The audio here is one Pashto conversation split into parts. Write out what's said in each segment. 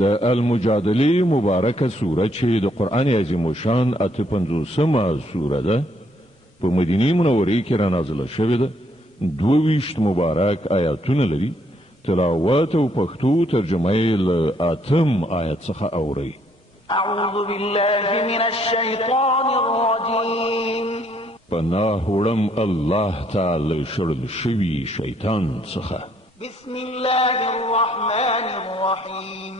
د المجادله مبارکه سوره چې د قران عظیم شان 55مه سوره ده په مدینه منوره کې را نازله شوې ده 22 مبارک آیاتونه لري تلاوت او پښتو ترجمه یې له 8 آیت څخه اوري اعوذ بالله من الشیطان الرجیم پناه وړم الله تعالی شړل شوی شیطان څخه بسم الله الرحمن الرحیم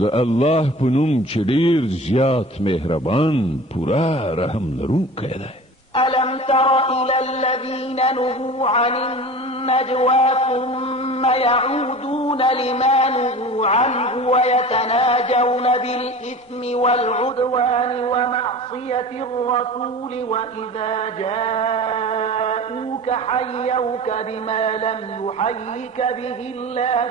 د الله په نوم چې ډیر زیات مهربان پورا رحم لرونکی دی ألم تر إلى الذين نهوا عن النجوى ثم يعودون لما نهوا عنه ويتناجون بالإثم والعدوان ومعصية الرسول وإذا جاءوك حيوك بما لم يحيك به الله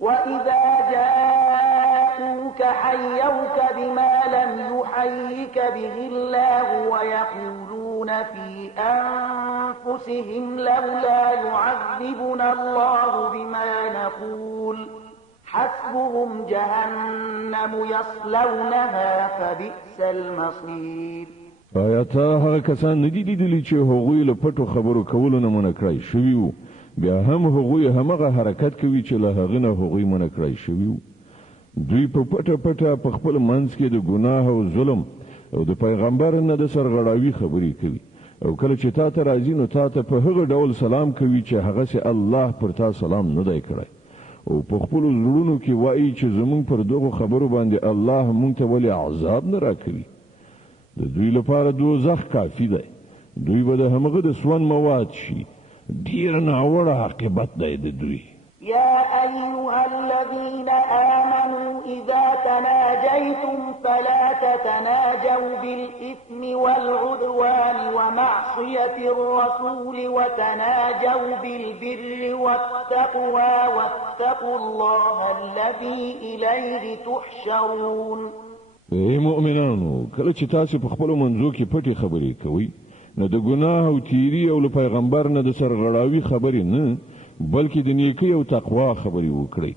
وإذا جاءوك حيوك بما لم يحيك به الله ويقولون في أنفسهم لولا يعذبنا الله بما نقول حسبهم جهنم يصلونها فبئس المصير آیات هغه کسان ندي لیدلي چې هغوی له پټو خبرو کولو نه منع کړی شوي وو بیا هم هغوی همغه حرکت کوي چې له هغه نه هغوی منع کړی شوي وو دوی په پټه پټه په خپل منځ کې د ګناه او ظلم او د پیغمبر نه د سرغړاوي خبرې کوي او کله چې تا ته راځي نو تا ته په هغه ډول سلام کوي چې هغه سي الله پر تا سلام نه دی کړی او په خپل زړونو کې وایي چې زمونږ پر دغه خبرو باندې الله مونږ ته ولې عذاب نه راکوي د دوی لپاره دوزخ کافي دی دوی به د همغه د سون مواد شي ډیر ناوړه عاقبت دی د دوی يا أيها الذين آمنوا إذا تناجيتم فلا تتناجوا بالإثم والعدوان ومعصية الرسول وتناجوا بالبر والتقوى واتقوا الله الذي إليه تحشرون ای مؤمنانو کله چې تاسو په خپل منځو کې پټي خبرې کوئ نه د ګناه او تیری او له پیغمبر نه د سرغړاوي خبرې نه بلکې د نیکی او تقوا خبرې وکړئ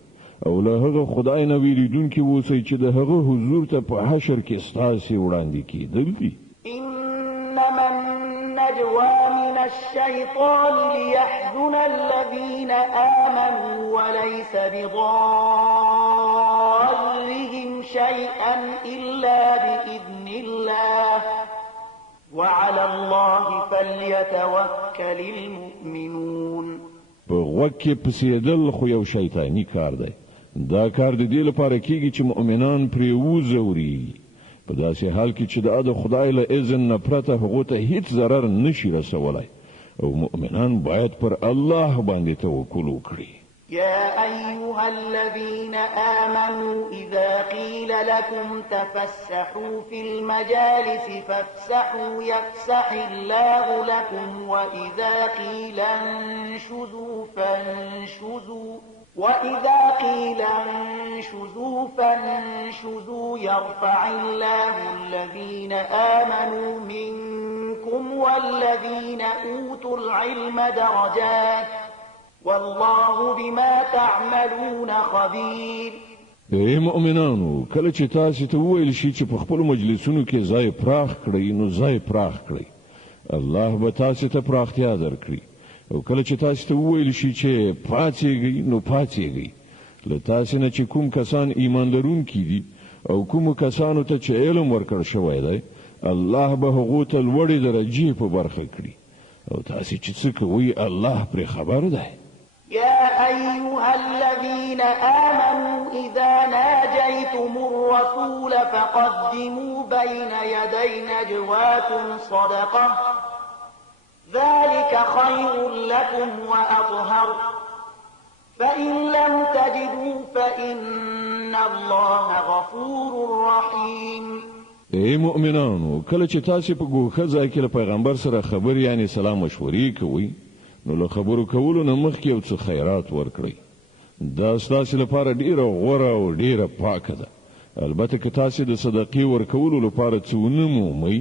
او له هغه خدای نه ویریدونکي اوسئ چې د هغه حضور ته په حشر کې ستاسو وړاندې کیدل دي انما النجوى من الشيطان ليحزن الذين آمنوا وليس بضارهم شيئا إلا بإذن الله وعلى الله فليتوكل المؤمنون په وکه پسیدل خو یو شیطانی کار دی دا کار د دې لپاره کیږي چې مؤمنان پرې وزوري په داسې حال کې چې د خدای له اذن نه پرته هغه ته هیڅ ضرر نشي رسولای او مؤمنان باید پر الله باندې توکل وکړي يا أيها الذين آمنوا إذا قيل لكم تفسحوا في المجالس فافسحوا يفسح الله لكم وإذا قيل انشزوا فانشزوا يرفع الله الذين آمنوا منكم والذين أوتوا العلم درجات والله بما تعملون خبير ای مؤمنانو کله چې تاسو ته ویل شي چې په خپل مجلسونو کې ځای پراخ کړئ نو ځای پراخ کړئ الله به تاسو ته پراختیا درکړي او کله چې تاسو ته ویل شي چې پاتېږئ نو پاتېږئ له تاسو نه چې کوم کسان ایمان لرونکي دي او کوم کسانو ته چې علم ورکړ شوی دی الله به هغه ته لوړې درجې په برخه کړي او تاسو چې څه کوئ الله پر خبر دی يا أيها الذين آمنوا إذا ناجيتم الرسول فقدموا بين يدي نجواكم صدقة ذلك خير لكم وأطهر فإن لم تجدوا فإن الله غفور رحيم ای مؤمنانو کله چې تاسو په ګوښه ځای کې له پیغمبر سره خبر یعنی سلام مشورې کوئ نو له خبرو کولو نه مخکې یو څه خیرات ورکړئ دا ستاسو لپاره ډیره غوره او ډیره پاکه ده البته که تاسو د صدقې ورکولو لپاره څه ونه مومئ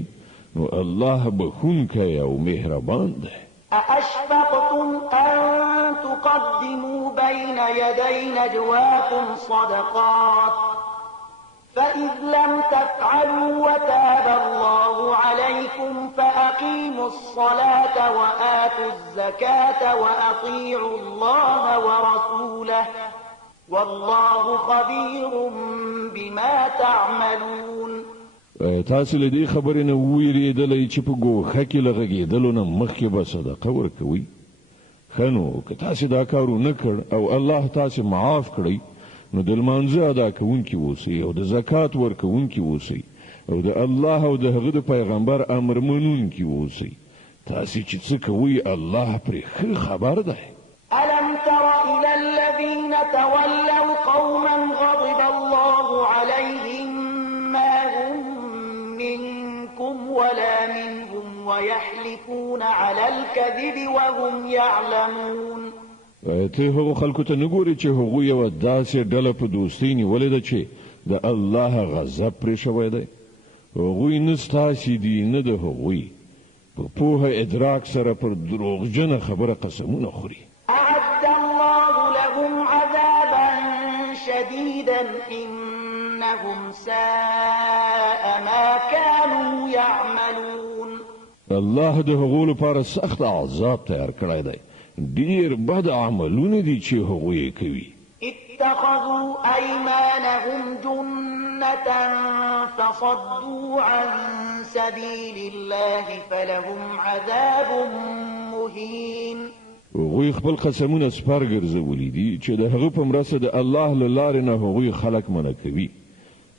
نو الله بخونکی او مهربان ده أأشفقتم أن تقدموا بين يدي نجواكم صدقات فإذ لم تفعلوا وتاب الله عليكم فأقيموا الصلاة وآتوا الزكاة وأطيعوا الله ورسوله والله خبير بما تعملون. تاسو له دې خبرې نه ویریدلې چې په ګوښه کې لږېدلو نه مخکې به صدقه ورکوي. خنو که تاسو دا کار نه کړ او الله تاسو معاف کړی نو د لمانځه ادا کوونکي اوسئ او د زکات ورکوونکي اوسئ او د الله او د هغه د پیغمبر امر منونکي اوسئ. تاسو چې څه کوئ الله پرې ښه خبر دی. ألم تر إلى الذين تولوا قوما غضب الله عليهم ما هم منكم ولا منهم ويحلفون على الكذب وهم يعلمون. ته هغو خلکو ته نګوري چې هغوی یوه داسې ډله په دوستۍ نیولې ده چې د الله غضب پرې شوی دی. هغوی نه ستاسې دي نه د هغوی په پوهه ادراک سره پر دروغجنه خبره قسمونه خوري. أعد الله لهم عذابا شديدا إنهم ساء ما كانوا يعملون. الله د هغو لپاره سخت عذاب تیار کړی دی. ډیر بد عملونه دي چې هغوی کوي. اتخذوا أيمانهم جنة فصدوا عن سبيل الله فلهم عذاب مهين. هغوی خپل قسمونه سپر ګرځولي دي چې د هغه په مرسته د الله له لارې نه هغوی خلک منع کوي.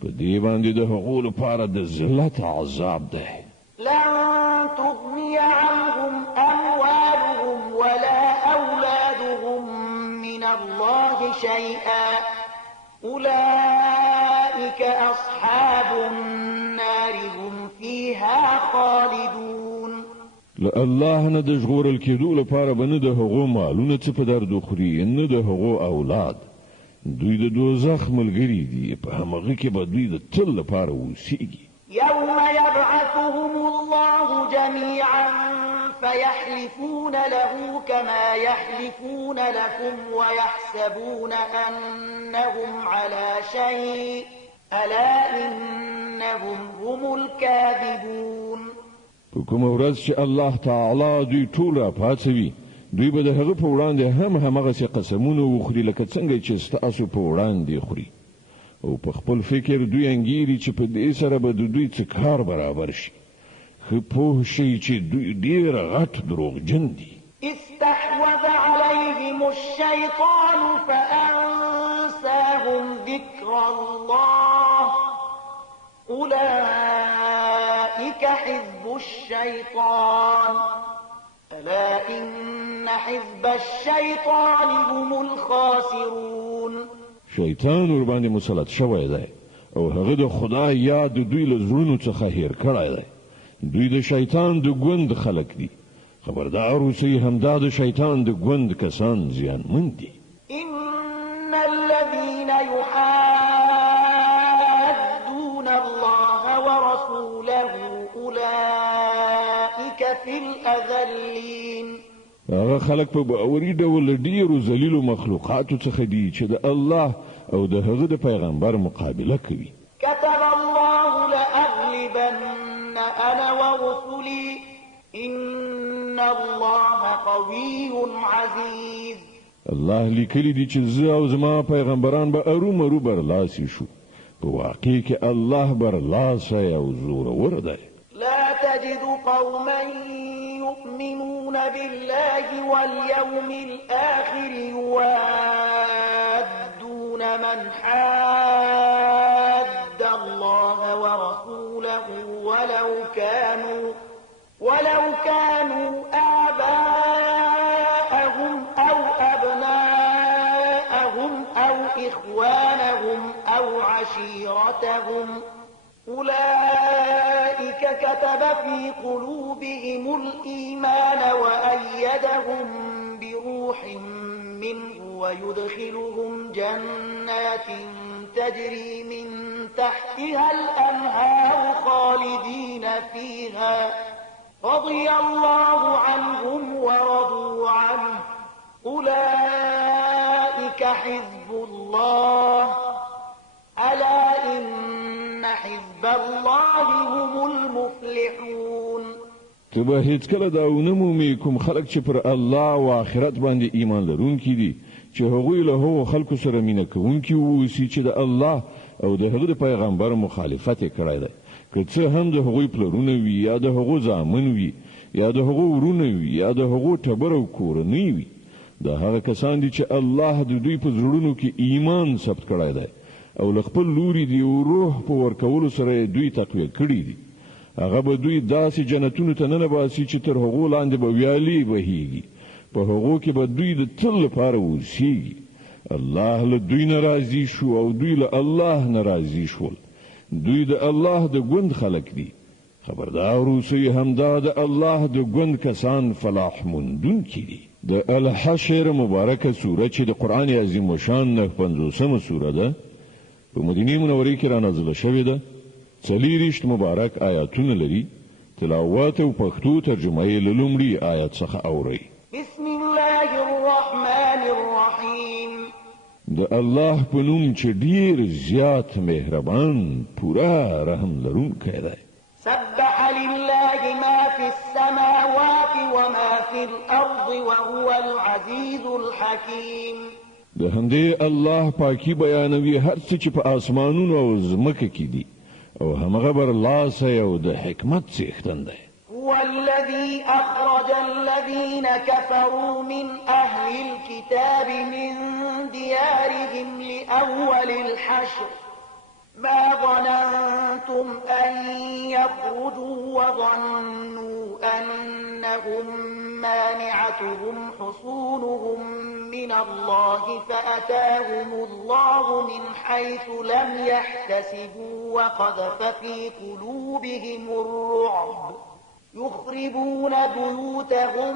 په دې باندې د هغو لپاره د ذلت عذاب دی. لن تغني عنهم أموالهم ولا أولادهم من الله شيئا أولئك أصحاب النار هم فيها خالدون. الله نه د ژغورل کېدو لپاره به نه د هغو مالونه څه په درد وخوري نه د هغو اولاد. دوی د دوزخ ملګري دي په همغه کې به دوی د تل لپاره اوسیږي. يوم يبعثهم الله جميعا فيحلفون له كما يحلفون لكم ويحسبون أنهم على شيء ألا إنهم هم الكاذبون. کوم ورځ چې الله تعالی دوی ټول راپاڅوي دوی به د هغه په وړاندې همغسې قسمونه وخوري لکه څنګه چې ستاسو په وړاندې خوري او په خپل فکر دوی انګیري چې په دې سره به د دوی څه کار برابر شي. ښه پوه شئ چې دوی ډېر غټ دروغجن دي. استحوذ عليهم الشيطان فأنساهم ذكر الله أولئك حزب الشيطان ألا إن حزب الشيطان هم الخاسرون. شیطان ور باندې مسلط شوی دی او هغه د خدای یاد دوی له زړونو څخه هیر کړی دی. دوی د شیطان د ګوند خلک دي. خبردار اوسئ همدا د شیطان د ګوند کسان زیانمن دي. إن الذين يحادون الله ورسوله أولئك في الأذلين. هغه خلک په باوري ډول ډیرو ذلیلو مخلوقاتو څخه دي چې د الله او د هغه د پیغمبر مقابله کوي. كتب الله لأغلبن أنا ورسلي إن الله قوي عزيز. الله لیکلی دي چې زه او زما پیغمبران به ارومرو برلاسي شو. په واقع کې الله برلاسي او زورور دی. لا تجد قوما يؤمنون بالله واليوم الآخر يوادون من حاد الله ورسوله ولو كانوا آباءهم أو أبناءهم أو إخوانهم أو عشيرتهم أولئك كتب في قلوبهم الإيمان وأيدهم بروح منه ويدخلهم جنات تجري من تحتها الأنهار خالدين فيها رضي الله عنهم ورضوا عنه أولئك حزب الله ألا إن حزب الله هم المفلحون. ته به هیڅ کله دا ونمومي کوم خلک چې پر الله او آخرت باندې ایمان لرونکي دي چې هغوی له هغو خلکو سره مینه کوونکي واوسي چې د الله او د هغه پیغمبر مخالفت کړی دی، که څه هم د هغوی پلرونه وي یا د هغو زامن وي یا د هغو ورونه وي یا د هغو ټبر او کورنۍ وي. دا هغه کسان دي چې الله د دوی په زړونو کې ایمان ثبت کړی دی او له خپل لوري دی او روح په ورکولو سره دوی تقویه کړی دي. هغه به دوی داسې جنتونو ته ننباسي چې تر هغو لاندې به ویالې بهیږي، په هغو کې به دوی د تل لپاره اوسیږي. الله له دوی ناراضي شو او دوی له الله ناراضي شول. دوی د الله د ګوند خلق دي. خبردار اوسئ همدا د الله د ګوند کسان فلاح موندونکي دي. د الحشر مبارکه سوره چې د قرآن عظیم الشان 50مه سوره ده، په مدینه منوره کې را نازله شوې ده. 40 مبارک آیاتونه لري. تلاوت او پښتو ترجمه یې له لومړي آیات څخه اورئ. بسم الله الرحمن الرحیم. د الله په نوم چې ډیر زیات مهربان پورا رحم لرونکی دی. سبح لله ما في السماوات وما في الأرض وهو العزيز الحكيم. د همدې الله پاکي بیانوي هر څه چې په آسمانونو او ځمکه کې دي او همغه برلاسه او د حکمت څښتن دی. هو الذي أخرج الذين كفروا من أهل الكتاب من ديارهم لأول الحشر ما ظننتم أن يخرجوا وظنوا أنهم مانعتهم حصونهم من الله فأتاهم الله من حيث لم يحتسبوا وقذف في قلوبهم الرعب يخربون بيوتهم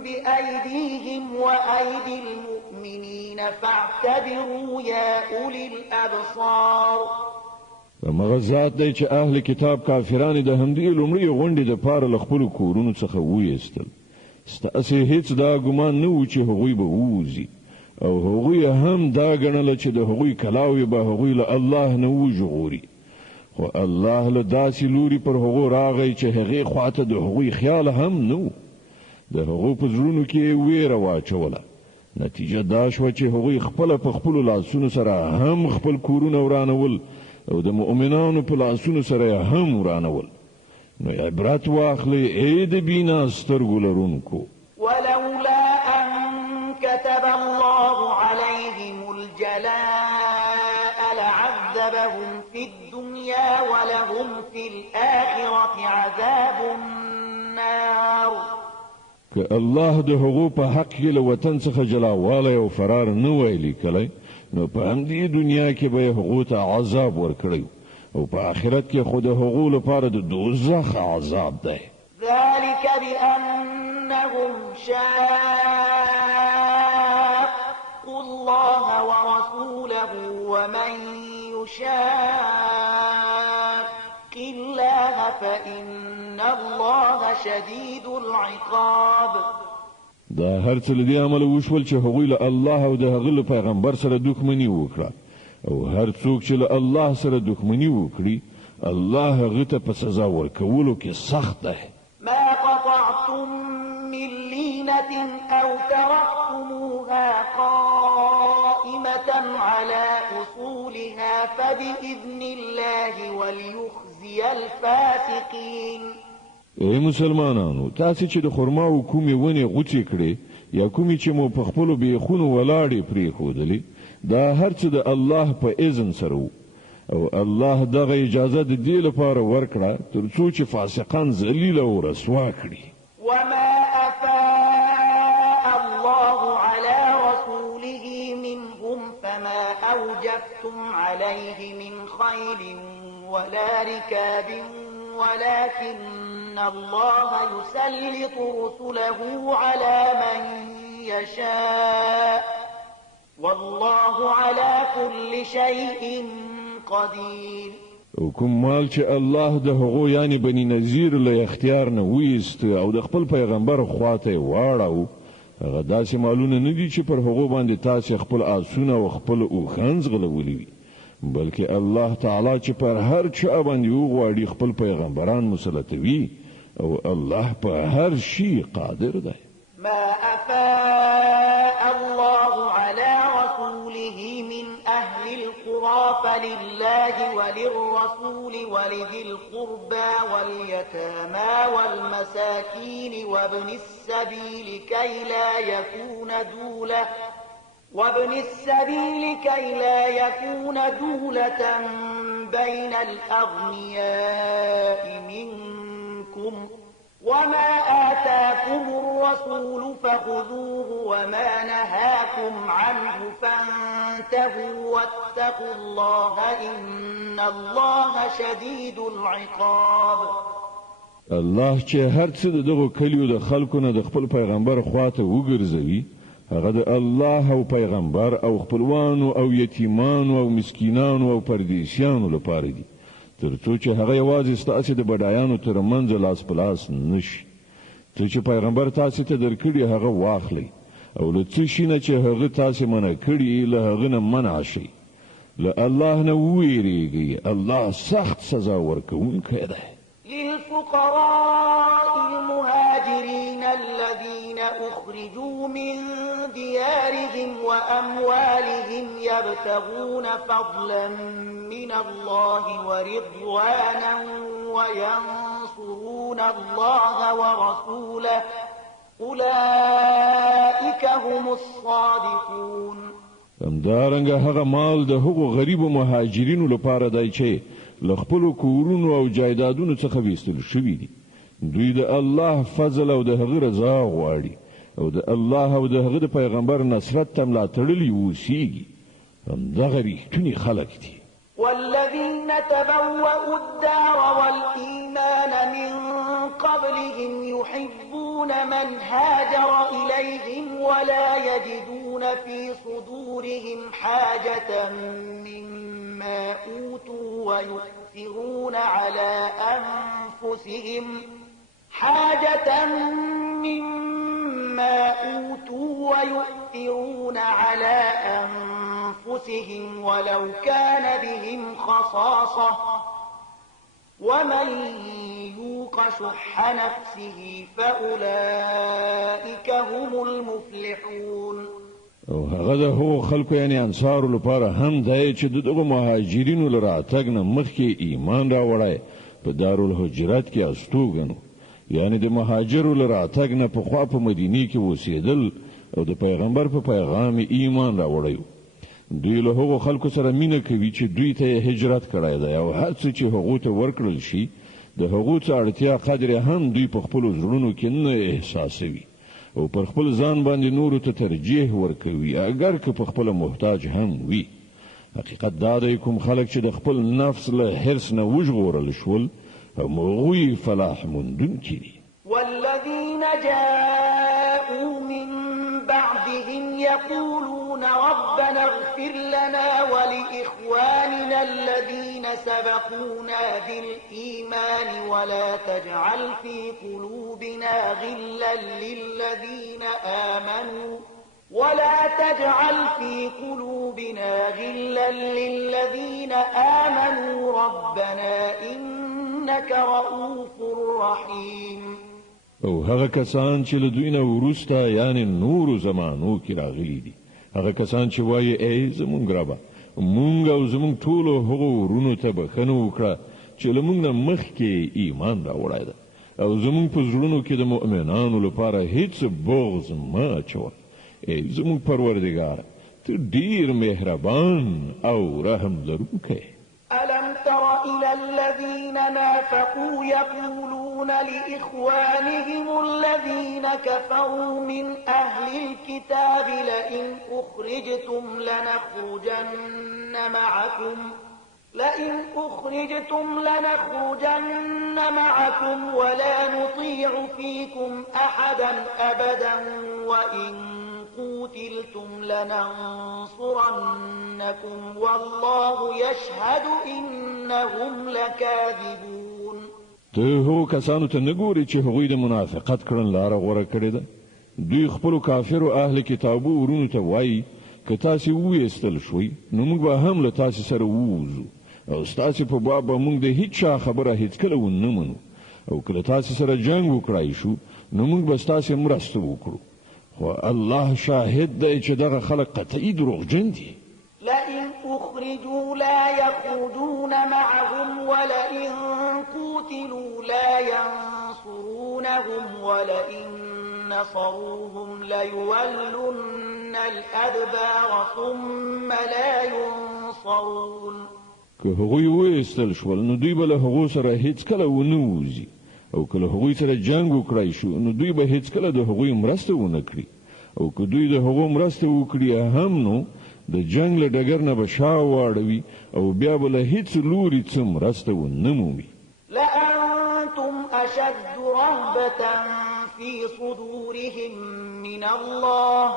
بأيديهم وأيدي المؤمنين فاعتبروا يا أولي الأبصار. مغزات دی چې اهل کتاب کافرانو د همدې لومړی غونډې د پاره له خپل کورونو څخه وېستل. ستاسو هیڅ دا ګمان نه و چې هغوی به ووځي او هغوی هم دا ګڼل چې د هغوی کلاوي به هغوی له الله نه وژغوري، خو الله له داسې لوري پر هغو راغی چې هغې خواته د هغوی خیال هم نه، د هغو په زړونو کې ویره واچوله. نتیجه دا شوه چې هغوی خپله په خپلو لاسونو سره هم خپل کورونه ورانول او د مؤمنانو په لاسونو سره هم ورانول. نو عبرت واخلئ ای د بینا سترګو لرونکو. ولولا ان كتب الله عليهم الجلاء لعذبهم في الدنيا ولهم في الآخرة عذاب النار. که الله د هغو په حق کې له وطن څخه جلاوالی او فرار نه وای لیکلی، نو په همدې دنیا کې به هغو ته عذاب ورکړی او په آخرت کې خو د هغو لپاره د دوزخ عذاب دی. ذلك بأنهم شاقوا الله ورسوله ومن يشاق الله فإن الله شديد العقاب. دا هر څه لدی عمل وشول چې هغوی له الله او د هغه پیغمبر سره دښمنی وکړه او هر څوک چې له الله سره دښمنی وکړي الله هغه ته په سزا ورکولو کې سخت دی. ما قطعتم من لينة أو تركتموها قائمة على أصولها فبإذن الله وليخزي الفاسقين. ای مسلمانانو، تاسو چې د خرما او کومې ونې غوڅې کړې یا کومې چې مو په خپلو بیخونو ولاړې پرېښودلې، دا هر څه د الله په اذن سره وو او الله دغه اجازه د دې لپاره ورکړه تر څو چې فاسقان ذلیل او رسوا کړي. وما أفاء الله على رسوله منهم فما أوجفتم عليه من خيل ولا ركاب ولكن الله يسلط رسله على من يشاء والله على كل شيء قدير. او کوم مال چې الله د هغو یعنی بنی نذیر له اختیار نه ویست او د خپل پیغمبر خواته واړو، هغه داسې مالونه نه دي چې پر هغو باندې تاسو خپل آسونه او خپل اوښان ځغلولي وي، بلکې الله تعالی چې پر هر چا باندې وغواړي خپل پیغمبران مسلطوي او الله په هر شي قادر دی. ما أفاء الله على رسوله من أهل القرى فلله وللرسول ولذي القربى واليتامى والمساكين وابن السبيل كي لا يكون دولة بين الأغنياء منكم وما آتاكم الرسول فخذوه وما نهاكم عنه فانتهوا واتقوا الله إن الله شديد العقاب. الله چې هر څه دغه کلیو د خلکو نه د خپل پیغمبر خواته وګرځوي هغه د الله او پیغمبر او خپلوانو او یتیمانو او مسکینانو او پردیسیانو لپاره دي، ترڅو چې هغه یوازې ستاسو د بډایانو ترمنځ لاس په لاس نشي. ته چې پیغمبر تاسو ته درکړي هغه واخلئ او له څه شي نه چې هغه تاسو منع کړي له هغه نه منع شئ. له الله نه ویریږئ، الله سخت سزا ورکوونکی دی. للفقراء المهاجرين الذين أخرجوا من ديارهم وأموالهم يبتغون فضلا من الله ورضوانا وينصرون الله ورسوله أولئك هم الصادقون. همدارنګه هغه مال د هغو غریبو مهاجرینو لپاره دی چې له خپلو کورونو او جایدادونو څخه ویستل شوي دي. دوی د الله فضل او د هغه رضا غواړي او د الله او د هغه د پیغمبر نصرت ته ملاتړلي اوسیږي. همدغه ریښتوني خلک دي. والذين تبوأوا الدار والإيمان من قبلهم يحبون من هاجر إليهم ولا يجدون في صدورهم حاجة مما أوتوا ويؤثرون على أنفسهم ولو كان بهم خصاصة ومن يوق شح نفسه فأولئك هم المفلحون. او هغه د هغو خلکو یعنی انصارو لپاره هم دی چې دغه مهاجرینو له راتګ نه مخکې ایمان راوړی په دارالهجرت کې استوګنو، یعنی د مهاجرو له راتګ نه پخوا په مدینې کې اوسېدل او د پیغمبر په پیغام ایمان راوړی. دوی له هغو خلکو سره مینه کوي چې دوی ته هجرت کړی دی او هر څه چې هغو ته ورکړل شي د هغو څه اړتیا قدر هم دوی په خپلو زړونو کې نه احساسوي او پر خپل ځان باندې نورو ته ترجیح ورکوي اگر که په خپل محتاج هم وي. حقیقت دا دی کوم خلک چې د خپل نفس له حرص نه وژغورل شول هغوی فلاح موندونکي دي. والذين جاءوا من بعدهم يقولون ربنا اغفر لنا ولإخواننا الذين سبقونا بالإيمان ولا تجعل في قلوبنا غلا للذين آمنوا ربنا إنك رؤوف رحيم. او هغه کسان چې له دوی نه وروسته یعنی نورو زمانو کې راغلي دي، هغه کسان چې وایي ای زمونږ ربه مونږ او زمونږ ټولو هغو ورونو ته بښنه وکړه چې له مونږ نه مخکې ایمان راوړی ده او زمونږ په زړونو کې د مؤمنانو لپاره هیڅ بغض مه اچوه. ای زمونږ پروردګاره ته ډېر مهربان او رحم لرونکی. ألم تر إلى الذين نافقوا يقولون لإخوانهم الذين كفروا من أهل الكتاب لئن أخرجتم لنخرجن معكم ولا نطيع فيكم أحدا أبدا وإن قوتلتم لننصرنكم والله يشهد إنهم لكاذبون. ته هو کسانو ته نګوري چې هغوی د منافقت کړن لار غوړه کړې ده. دوی خپل کافر او اهل کتابو ورونو ته وایي که تاسو وېستل شوي نو موږ به هم له تاسو سره ووځو او تاسو په باب موږ د هیڅ خبره هیڅ کله ونه منو او کله تاسو سره جنگ وکړای شو نو موږ به تاسو مرسته وکړو خو الله شاهد دی چې دغه خلک قطعي دروغجن دي. لئن أخرجوا لا يخرجون معهم ولئن قوتلوا لا ينصرونهم ولئن نصروهم ليولن الأدبار ثم لا ينصرون. که هغوی وایستل شول نو دوی به له هغو سره هیڅ کله ونه وځي او که له هغوی سره جنگ وکړای شو نو دوی به هیڅ کله د هغوی مرسته ونه کړي او که دوی د هغو مرسته وکړي هم نو د جنگ له ډګر نه به شا واړوي او بیا به له هیڅ لوري څه مرسته ونه مومي. لأنتم أشد رهبة في صدورهم من الله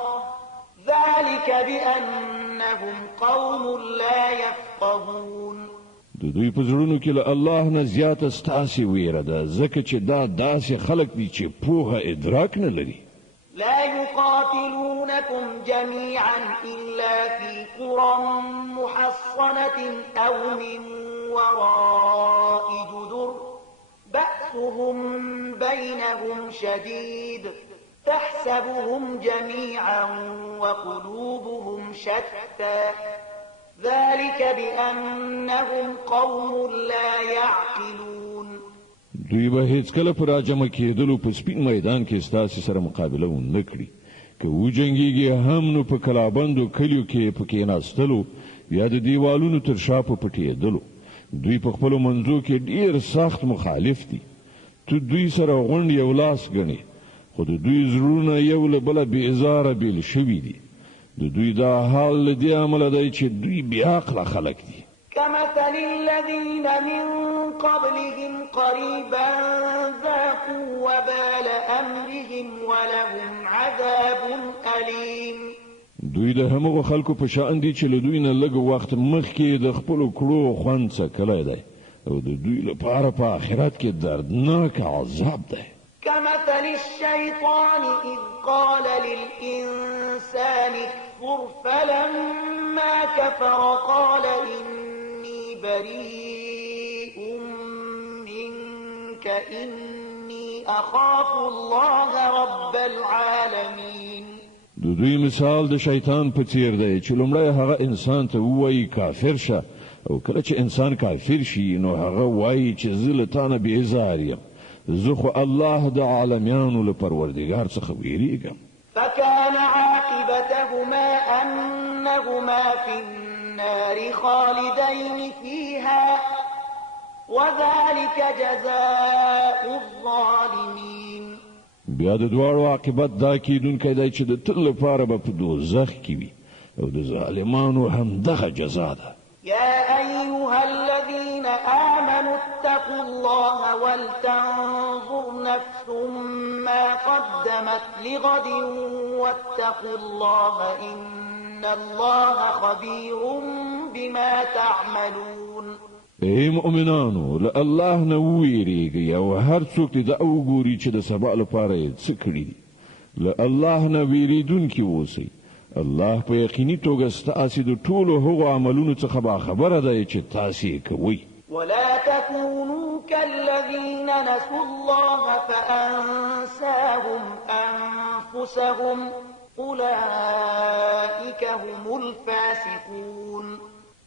ذلك بأنهم قوم لا يفقهون. د دوی په زړونو کې له الله نه زیاته ستاسې ویره ده ځکه چې دا داسې خلک دي چې پوهه ادراک نه لري. لا يقاتلونكم جميعا إلا في قرى محصنة أو من وراء جدر بأسهم بينهم شديد تحسبهم جميعا وقلوبهم شتى ذلك بأنهم قوم لا يعقلون. دوی به هیڅ کله پر راجمع کېدلو په سپین میدان کې ستاسو سره مقابله ونه کړي که وجنګیږي هم نو په کلابندو کلیو کې په کېناستلو یا د دیوالونو تر شا په پټېدلو. دوی په خپلو منځو کې ډېر سخت مخالف دي. تو دوی سره غونډ یو لاس ګڼي خو د دوی زړونه یو له بله بېزاره بېل شوي دي. د دوی دا حال له دې امله دی چې دوی بېعقله خلک دي. كمثل الذين من قبلهم قريبا ذاقوا وبال أمرهم ولهم عذاب أليم. دوی د همغو خلکو په شان دي چې له دوی نه لږ وخت مخکې د خپلو کړو خوند څکلی دی او د دوی لپاره په آخرت کې دردناک عذاب دی. كمثل الشيطان إذ قال للإنسان اكفر فلما كفر قال إني بريء منك إني أخاف الله رب العالمين. د دوی مثال د شیطان په څیر دی چې لومړی هغه انسان ته وایي کافر شه او کله چې انسان کافر شي نو هغه وایي چې زه له تا نه بېزار یم زه خو الله د عالمیانو له پروردګار څخه ویریږم. فكان عاقبتهما أنهما في النار خالدين فيها وذلك جزاء الظالمين. بیا د دواړو عاقبت دا کیدونکی دی چې د تل لپاره به په دوزخ کې وي او د ظالمانو همدغه جزا ده. يا أيها الذين آمنوا اتقوا الله ولتنظر نفس ما قدمت لغد واتقوا الله إن الله خبير بما تعملون. ای مؤمنانو له الله نه ویریږئ او هر څوک دې دا وګوري چې د سبا لپاره یې څه کړي دي. له الله نه ویریدونکي اوسئ. الله په یقیني توګه ستاسو د ټولو هغو عملونو څخه باخبره دی چې تاسو یې کوئ. ولا تكونوا كالذين نسوا الله فأنساهم أنفسهم أولئك هم الفاسقون.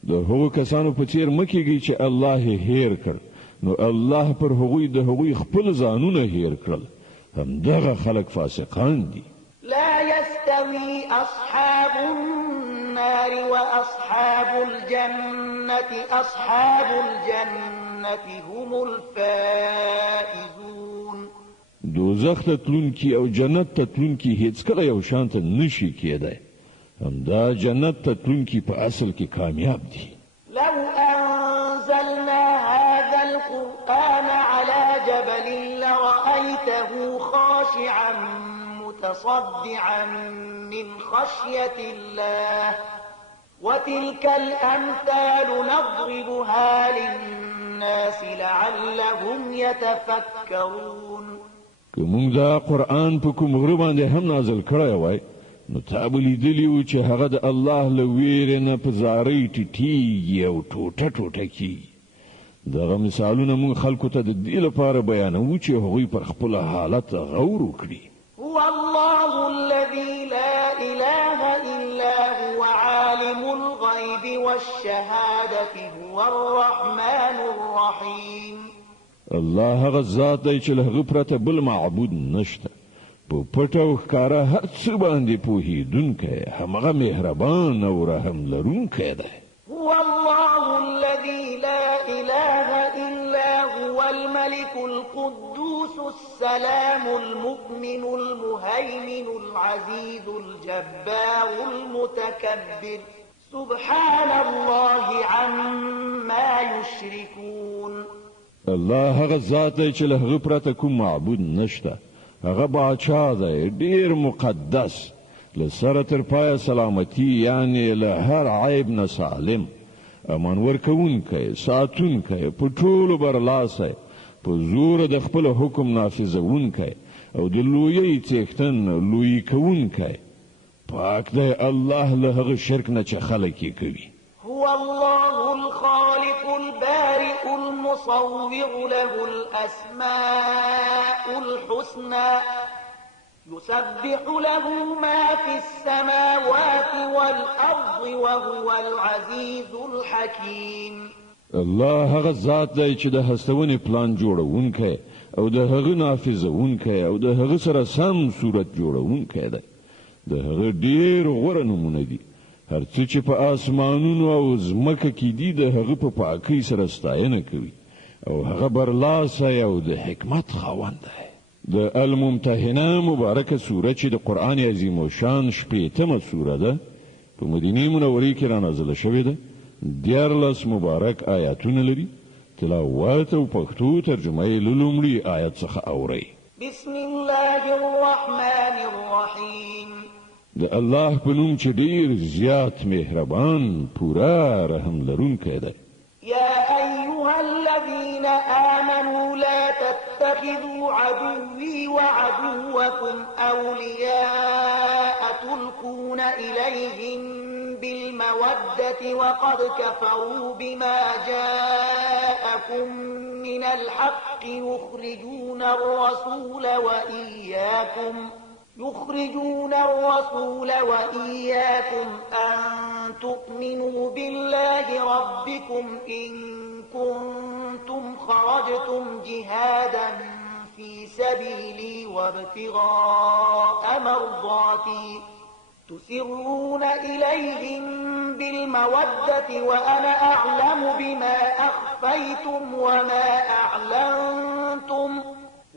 د هغو کسانو په څیر مکیږي چې الله یې هیر کړ نو الله پر هغوی د هغوی خپل ځانونه هیر کړل همدغه خلک فاسقان دي. لا يستوي أصحاب النار وأصحاب الجنة أصحاب الجنة هم الفائزون. دوزخ ته تلونکي او جنت ته تلونکي هیڅ کله یو شان ته نشي کېدی. همدا جنت ته تلونکي په اصل کې کامیاب دي. لو أنزلنا هذا القرآن على جبل لرأيته خاشعا متصدعا من خشية الله وتلك الأمثال نضربها للناس لعلهم يتفكرون. که موږ دا قرآن په کوم غره باندې هم نازل کړی وای نو تا به لیدلي وو چې هغه د الله له ویرې نه په زارۍ ټیټېږي او ټوټه ټوټه کېږي. دغه مثالونه موږ خلکو ته د دې لپاره بیانوو چې هغوی پر خپل حالت غور وکړي. هو الله الذي لا إله إلا هو عالم الغيب والشهادة هو الرحمن الرحيم. الله هغه ذات دی چې له هغه پرته بل معبود نشته. په پټه او ښکاره هر څه باندې پوهېدونکی، همغه مهربان او رحم لرونکی دی. هو الله الذي لا إله إلا هو الملك القدوس السلام المؤمن المهيمن العزيز الجبار المتكبر سبحان الله عما يشركون. الله هغه ذات دی چې له هغه پرته کوم معبود نشته. هغه باچا دی ډیر مقدس، له سره تر پایه سلامتی، یعنی له هر عیب نه سالم، امان ورکوونکی، ساتونکی، په ټولو برلاسی، په زور د خپل حکم نافذوونکی او د لویۍ څښتن لویي کوونکی. پاک دی الله له هغه شرک نه چې خلک یې کوي. هو الله الخالق البارئ المصور له الأسماء الحسنى يسبح له ما في السماوات والأرض وهو العزيز الحكيم. الله هغه ذات دی چې د هستونې پلان جوړونکی او د هغه نافذوونکی او د هغه سره سم صورت جوړونکی دی. د هغه ډېر غوره نومونه دي. هر څه چې په آسمانونو او ځمکه کې دي د هغه په پاکۍ سره ستاینه کوي او هغه برلاسی او د حکمت خاوند دی. د الممتحنه مبارکه سوره چې د قرآن عظیم الشان 80مه سوره ده، په مدینه منورې کې را نازله شوې ده. 14 مبارک آیاتونه لري. تلاوت او پښتو ترجمه یې له لومړي آیت څخه اورئ. بسم الله الرحمن الرحیم. د الله په نوم چې ډیر زیات مهربان، پورا رحم لرونکی دی. يا أيها الذين آمنوا لا تتخذوا عدوي وعدوكم أولياء تلقون إليهم بالمودة وقد كفروا بما جاءكم من الحق يخرجون الرسول وإياكم أن تؤمنوا بالله ربكم إن كنتم خرجتم جهادا في سبيلي وابتغاء مرضاتي تسرون إليهم بالمودة وأنا أعلم بما أخفيتم وما أعلنتم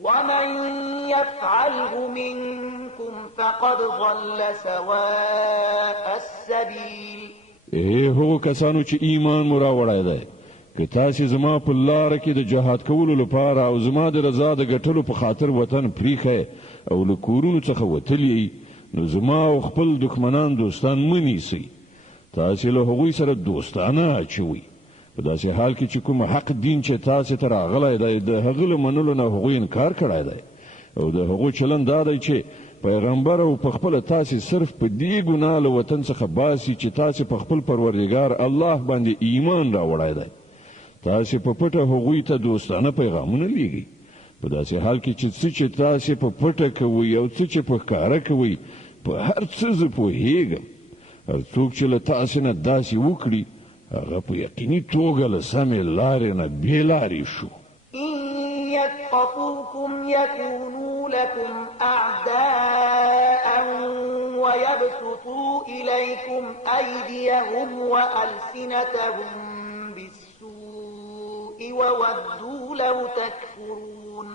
ومن يفعله منكم فقد ضل سواء السبيل. هغو کسانو چې ایمان مو راوړی دی، که تاسې زما په لاره کې د جهاد کولو لپاره او زما د رضا د ګټلو په خاطر وطن پریښی او له کورونو څخه وتلی، نو زما او خپل دښمنان دوستان مه نیسئ. تاسې له هغوی سره دوستانه اچوئ. په داسې حال کې چې کوم حق دین چې تاسې ته راغلی دی د هغه له منلو نه هغوی انکار کړی دی او د هغو چلند دا دی چې پیغمبر او په خپله تاسې صرف په دې ګناه له وطن څخه باسي چې تاسې په خپل پروردګار الله باندې ایمان راوړی دی. تاسې په پټه هغوی ته دوستانه پیغامونه لیږئ. په داسې حال کې چې تاسې په پټه کوئ او څه چې په ښکاره کوئ، په هر څه زه پوهېږم. هر څوک چې له تاسې نه داسې وکړي هغه په یقیني توګه له سمې لارې نه بې لارې شو. إن يثقفوكم يكونوا لكم أعداء ويبسطوا إليكم أيديهم وألسنتهم بالسوء وودوا لو تكفرون.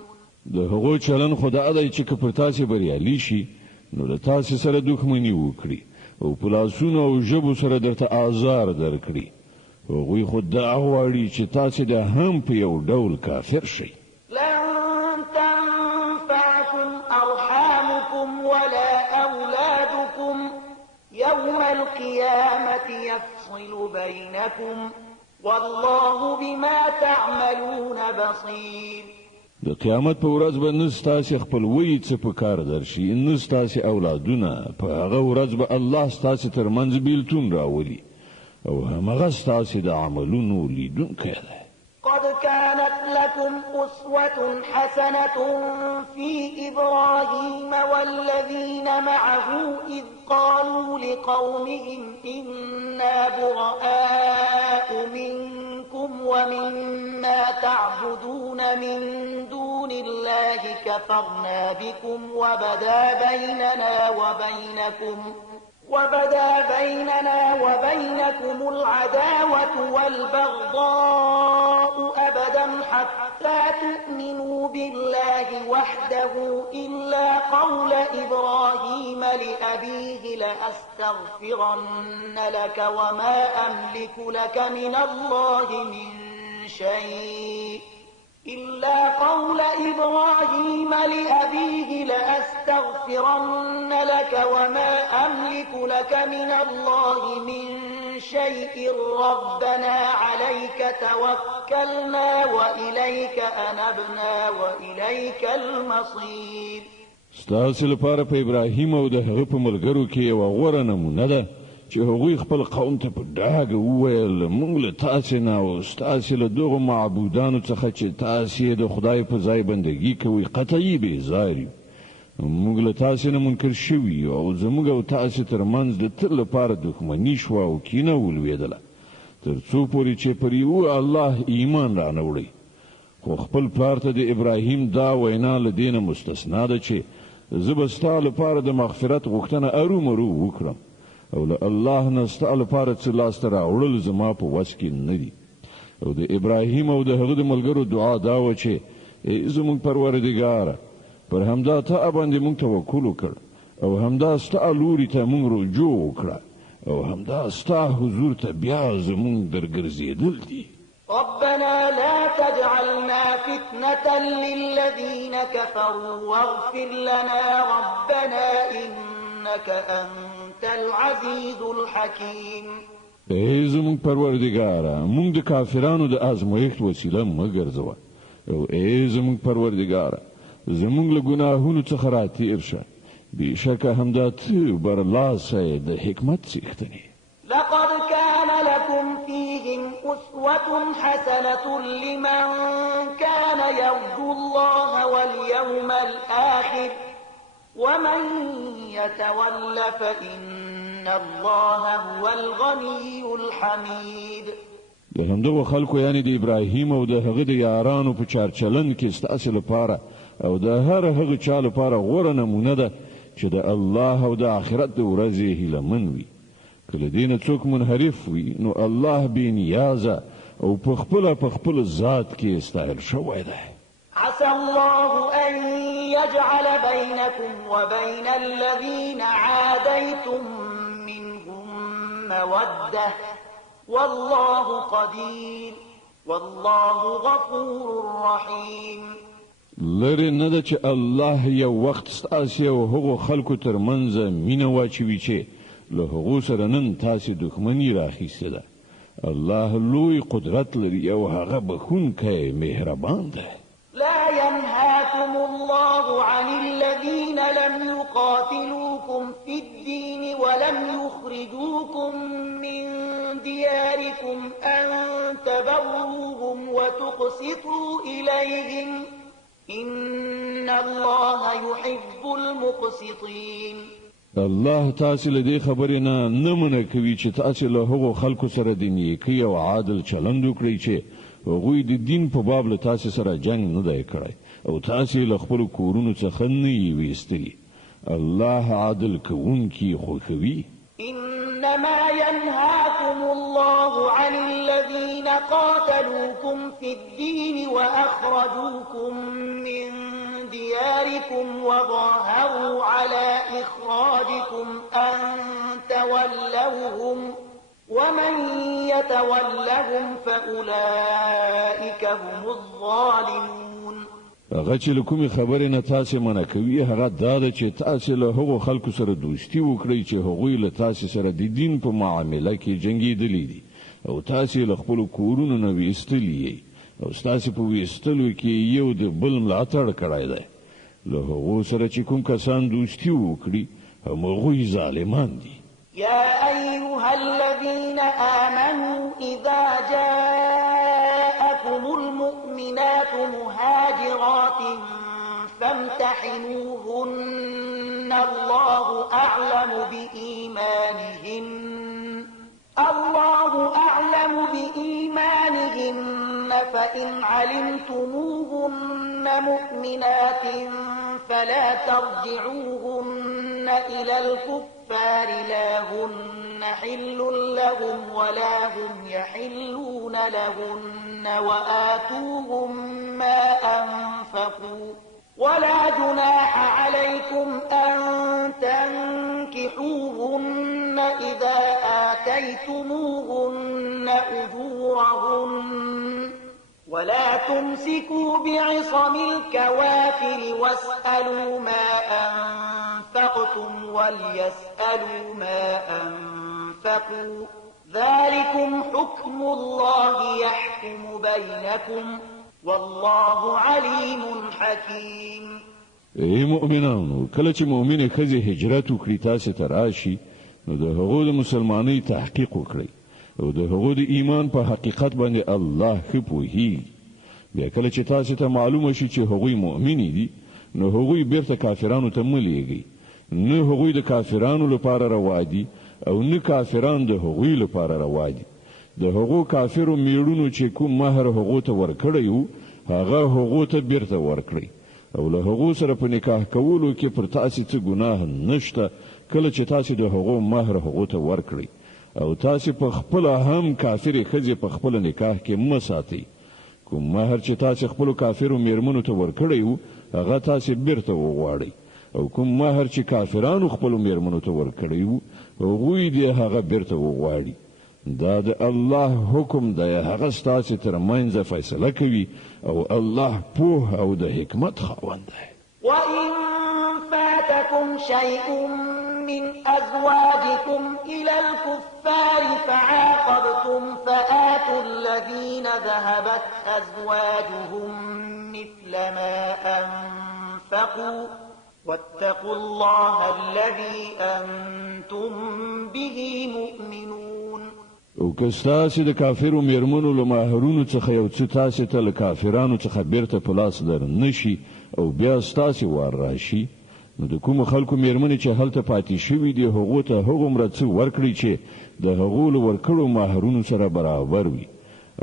د هغو چلن خو دا دی چې که پر تاسې بریالي شي نو له تاسې سره دښمني وکړي او په لاسونو او ژبو سره درته آزار درکړي. هغوی خو دا غواړي چې تاسې د هم په یو ډول کافر شئ. لن تنفعكم أرحامكم ولا أولادكم يوم القيامة يفصل بينكم والله بما تعملون بصير. د قیامت په ورځ به نه ستاسې خپلوي څه په کار درشي نه ستاسې اولادونه په هغه ورځ به الله ستاسې ترمنځ بیلتون راولي او همغه ستاسې د عملونو لیدونکی دی. قد كانت لكم أسوة حسنة في إبراهيم والذين معه إذ قالوا لقومهم إنا براء منكم ومما تعبدون من دون الله كفرنا بكم وبدا بيننا وبينكم العداوة والبغضاء أبدا حتى تؤمنوا بالله وحده إلا قول إبراهيم لأبيه لأستغفرن لك وما أملك لك من الله من شيء إلا قول إبراهيم لأبيه لأستغفرن لك وما أملك لك من الله من شيء ربنا عليك توكلنا وإليك أنبنا وإليك المصير. ستاسې لپاره په ابراهیم او د هغه په ملګرو کې یوه غوره نمونه ده چې هغوی خپل قوم ته په ډاګه وویل موږ له تاسې نه او ستاسې له دغو معبودانو څخه چې تاسې د خدای په ځای بندګي کوئ قطعي بېزار یو. موږ له تاسې نه منکر شوي یو او زموږ او تاسې ترمنځ د تل لپاره دښمني شوه او کینه ولوېدله تر څو پورې چې پر یوه الله ایمان رانوړئ. خو خپل پلار ته د ابراهیم دا وینا له دې نه مستثنا ده چې زه به ستا لپاره د مغفرت غوښتنه ارومرو وکړم او له الله نه ستا لپاره څه لاسته راوړل زما په وس کې نه دي. او د ابراهیم او د هغه د ملګرو دعا دا وه چې ای زموږ پروردګاره پر همدا ته باندې موږ توکل وکړ او همدا ستا لوري ته موږ رجوع وکړه او همدا ستا حضور ته بیا زموږ درګرځېدل دي. ربنا لا تجعلنا فتنة للذين كفروا واغفر لنا ربنا إنك أنت العزيز الحكيم. ای زموږ پروردګاره موږ د کافرانو د ازمایښت وسیله مه ګرځوه او ای زموږ پروردګاره زموږ له ګناهونو څخه راتېر شه بېشکه همدا ته برلاسی د حکمت څښتنې. لقد كان لكم فيهم أسوة حسنة لمن كان يرجو الله واليوم الآخر ومن يتول فإن الله هو الغني الحميد. د همدغو خلکو یعنی د ابراهیم او د هغه د یارانو په چارچلند کې ستاسې لپاره او د هر هغه چا لپاره غوره نمونه ده چې د الله او د آخرت د ورځې هیلهمن وي. که له دې نه څوک منحرف وي نو الله بې نیازه او په خپل ذات کې ستایل شوی دی. عسى الله أن يجعل بينكم وبين الذين عاديتم منهم مودة والله قدير والله غفور رحيم. لري نه ده چې الله یو وخت ستاسې او هغو خلکو ترمنځ مینه واچوي چې له هغو سره نن تاسې دښمني راخیستې ده. الله لوی قدرت لري او هغه بخښونکی مهربان دی. لا ينهاكم الله عن الذين لم يقاتلوكم في الدين ولم يخرجوكم من دياركم أن تبروهم وتقسطوا إليهم إن الله يحب المقسطين. الله تاسې له دې خبرې نه منع کوي چې تاسې له هغو خلکو سره د نیکۍ او عادل چلند وکړئ چې هغوی د دین په باب له تاسې سره جنګ نه دی کړی او تاسې له خپلو کورونو څخه نه یې ویستلي. الله عادل کوونکي خوښوي. إنما ينهاكم الله عن الذين قاتلوكم في الدين وأخرجوكم من دياركم وظاهروا على إخراجكم أن تولوهم ومن يتولهم فأولئك هم الظالمون. هغه چې له کومې خبرې نه تاسې منع کوي هغه دا ده چې تاسې له هغو خلکو سره دوستي وکړئ چې هغوی له تاسې سره د دین په معامله کې جنګېدلي دي او تاسې له خپلو کورونو نه ویستلي یې او ستاسو په ویستلو کې یو د بل ملاتړ کړی دی له هغو سره چې کوم کسان دوستي وکړي همغوی ظالمان دي يا أيها الذين آمنوا إذا جاءكم المؤمنات مهاجرات فامتحنوهن الله أعلم بإيمانهن فإن علمتموهن مؤمنات فلا ترجعوهن إلى الكفار لا هن حل لهم ولا هم يحلون لهن وآتوهم ما أنفقوا ولا جناح عليكم أن تنكحوهن إذا آتيتموهن أجورهن ولا تمسكوا بعصم الكوافر واسألوا ما أنفقتم وليسألوا ما أنفقوا ذلكم حكم الله يحكم بينكم والله عليم حكيم. ای مؤمنانو کله چې مؤمنه ښځه هجرت وکړي تاسو ته راشي نو د هغو د مسلمانۍ تحقیق وکړئ او د هغو د ایمان په حقیقت باندې الله ښه پوهیږي. بیا کله چې تاسو ته معلومه شي چې هغوی مؤمنې دي نو هغوی بیرته کافرانو ته مه لیږئ. نه هغوی د کافرانو لپاره روا دي او نه کافران د هغوی لپاره روا دي. د هغو کافرو میړونو چې کوم مهر هغو ته ورکړی وو هغه هغو ته بیرته ورکړئ او له هغو سره په نکاح کولو کې پر تاسو څه ګناه نشته کله چې تاسو د هغو مهر هغو ته ورکړئ او تاسو په خپل هم کافر ښځې په خپل نکاح کې مه ساتئ. کوم مهر چې تاسو خپل کافرو میرمنو ته ورکړی وو هغه تاسو بیرته وغواړئ او کوم مهر چې کافرانو خپل میرمنو ته ورکړی وو هغوی دې هغه بیرته وغواړي. دا د الله حکم دی هغه ستاسو ترمنځ فیصله کوي او الله پوه او د حکمت خاوند دی. وإن فاتكم شيء من أزواجكم إلى الكفار فعاقبتم فآتوا الذين ذهبت أزواجهم مثل ما أنفقوا واتقوا الله الذي أنتم به مؤمنون. او که ستاسو د کافرو میرمنو له مهرونو څخه یو څه تاسو ته له کافرانو څخه بیرته په لاس در نشي او بیا ستاسو وار راشي نو د کوم خلکو میرمنې چې هلته پاتې شوي دي هغو ته هغومره څه ورکړي چې د هغو له ورکړو مهرونو سره برابر وي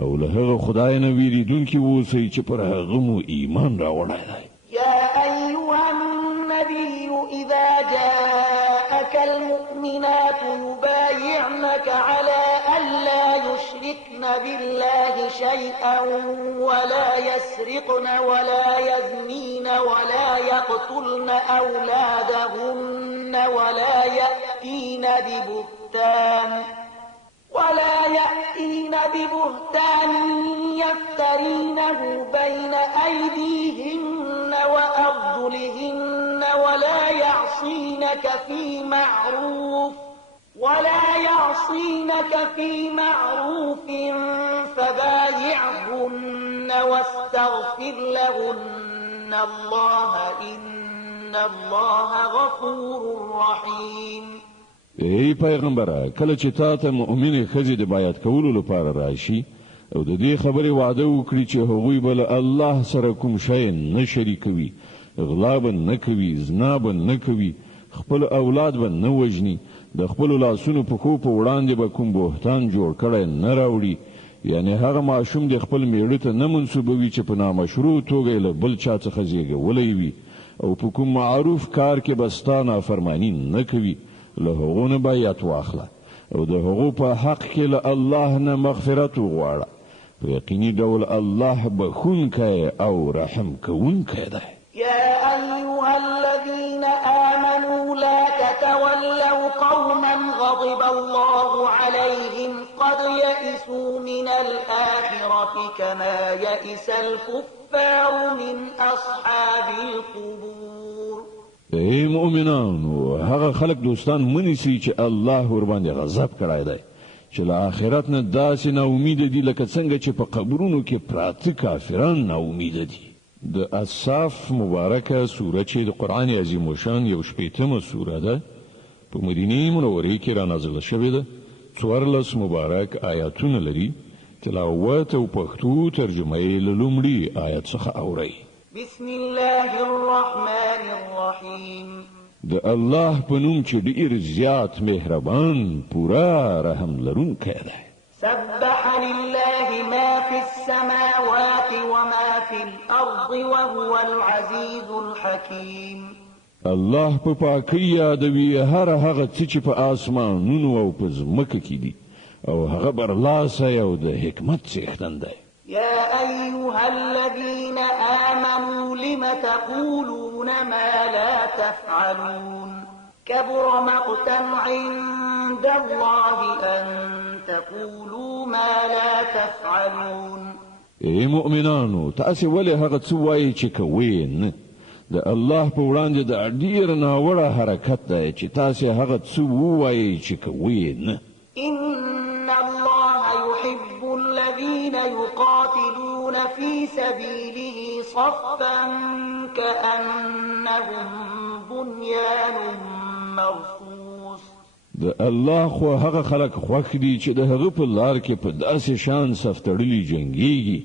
او له هغه خدای نه ویریدونکي اوسئ چې پر هغه مو ایمان راوړی دی. يا أيها النبي إذا جاءك المؤمنات يبايعنك على ألا يشركن بالله شيئا ولا يسرقن ولا يزنين ولا يقتلن أولادهن ولا يأتين ببهتان يفترينه بين أيديهن وأرجلهن ولا يعصينك في معروف فبايعهن واستغفر لهن الله إن الله غفور رحيم. ای پیغمبره کله چې تاسو مؤمنه ښځې د بیعت کولو لپاره راشي او د دې خبرې وعده وکړي چې هغوی بل الله سره کوم شی نه شریکوي غلا به نه کوي زنا به نه کوي خپل اولاد به نه وژني د خپل لاسونو په کو په وړاندې به کوم بهتان جوړ کړي نه راوړي یعنی هغه ماشوم د خپل میړه ته نه منسوبوي چې په نامشروع توګه له بل چا څخه زیږولی وي او په کوم معروف کار کې به ستا نافرماني نه کوي له هغو نه بیعت واخله او د هغو په حق کې له الله نه مغفرت وغواړه په یقیني ډول الله بخښونکی او رحم کوونکی دی. يا أيها الذين آمنوا لا تتولوا قوما غضب الله عليهم قد يئسوا من الآخرة كما يئس الكفار من أصحاب القبور. ای مؤمنانو هغه خلق دوستان منیسي چې الله ور باندې غضب کړی دی چې له آخرت نه داسې نا امید دي لکه څنګه چې په قبرونو کې پراته کافران نا امید دي. د اصحاف مبارکه سوره چې د قران عظیم شان یو شپږمه سوره ده په مدینه منوره کې را نازله شوې ده. 14 مبارک آیاتونه لري. تلاوت او پښتو ترجمه یې له لومړي آیت څخه اورئ. بسم الله الرحمن الرحیم. د الله په نوم چې ډېر زیات مهربان پورا رحم لرونکی دی. سبح لله ما في السماوات وما في الأرض وهو العزيز الحكيم. الله په پاکۍ یادوي هر هغه څه چې په آسمانونو او په ځمکه کې دي او هغه برلاسی او د حکمت څښتن دی. يا أيها الذين آمنوا لم تقولون ما لا تفعلون كبر مقتا عند الله أن تقولوا ما لا تفعلون. ای مؤمنانو تاسو ولې هغه څه وایي چې کوئ نه؟ د الله په وړاندې د ډېر ناوړه حرکت دی چې تاسو هغه څه ووایي چې کوئ نه. إن الله يحب الذين يقاتلون في سبيله صفا كأنهم بنيان مرصوص. د الله خو هغه خلک خوښ دي چې د هغه په لار کې په داسې شان صف تړلي جنګيږي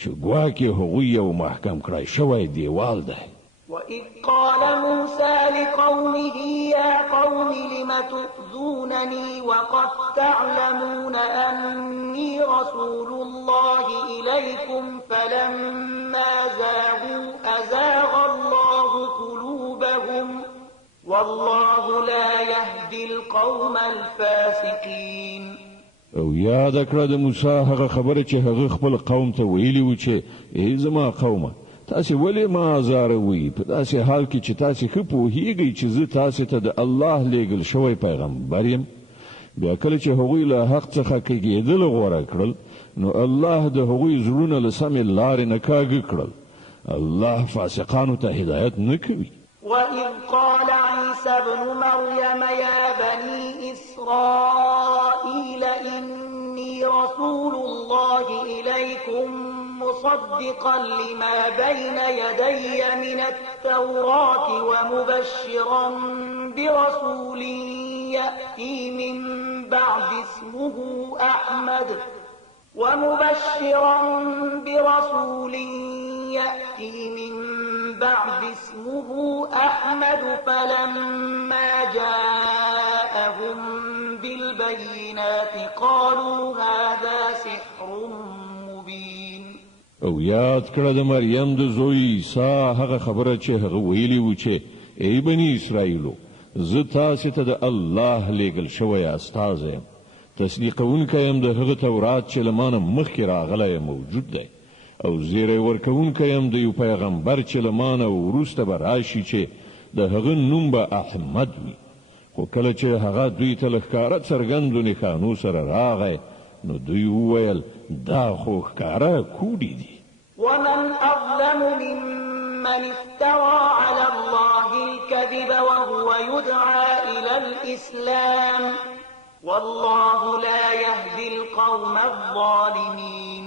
چې ګواکې هغوی یو محکم کړای شوی دیوال دی. وإذ قال موسى لقومه يا قوم لم تؤذونني وقد تعلمون أني رسول الله إليكم فلما زاغوا أزاغ الله قلوبهم والله لا يهدي القوم الفاسقين. او یاد کړه د موسی هغه خبره چې هغه خپل قوم ته ویلی و چې ای زما قومه تاسو ولې ما ازاروي په داسې حال کې چې تاسو خو پوهیږئ چې زه تاسو ته د الله لېږل شوی پیغمبر یم. بیا کله چې هغوی له حق څخه کېدل غوړه کړل نو الله د هغوی زړونه له سمې لارې نه کاږه کړل. الله فاسقانو ته هدایت نه کوي. وإذ قال عيسى ابن مريم يا بني إسرائيل إني رسول الله إليكم مصدقا لما بين يدي من التوراة ومبشرا برسول يأتي من بعد اسمه أحمد فلما جاءهم بالبينات قالوا هذا سحر مبين. او یاد کړه د مریم د زوی عیسی هغه خبره چې هغه ویلی و چې ای بنی اسرائیلو زه تاسو ته د الله لېږل شوی استاد یم. تصدیقونکی یم د هغه تورات چې له مانه مخکې راغلی موجود دی او زیری ورکوونکی یم د یو پیغمبر چې له مانه وروسته به راشي چې د هغه نوم به احمد وي. خو کله چې هغه دوی ته له ښکاره څرګندو نښانو سره راغی نو دوی وویل دا خو ښکاره کوډې دي. ومن أظلم ممن افترى على الله الكذب وهو يدعى إلى الإسلام والله لا يهدي القوم الظالمين.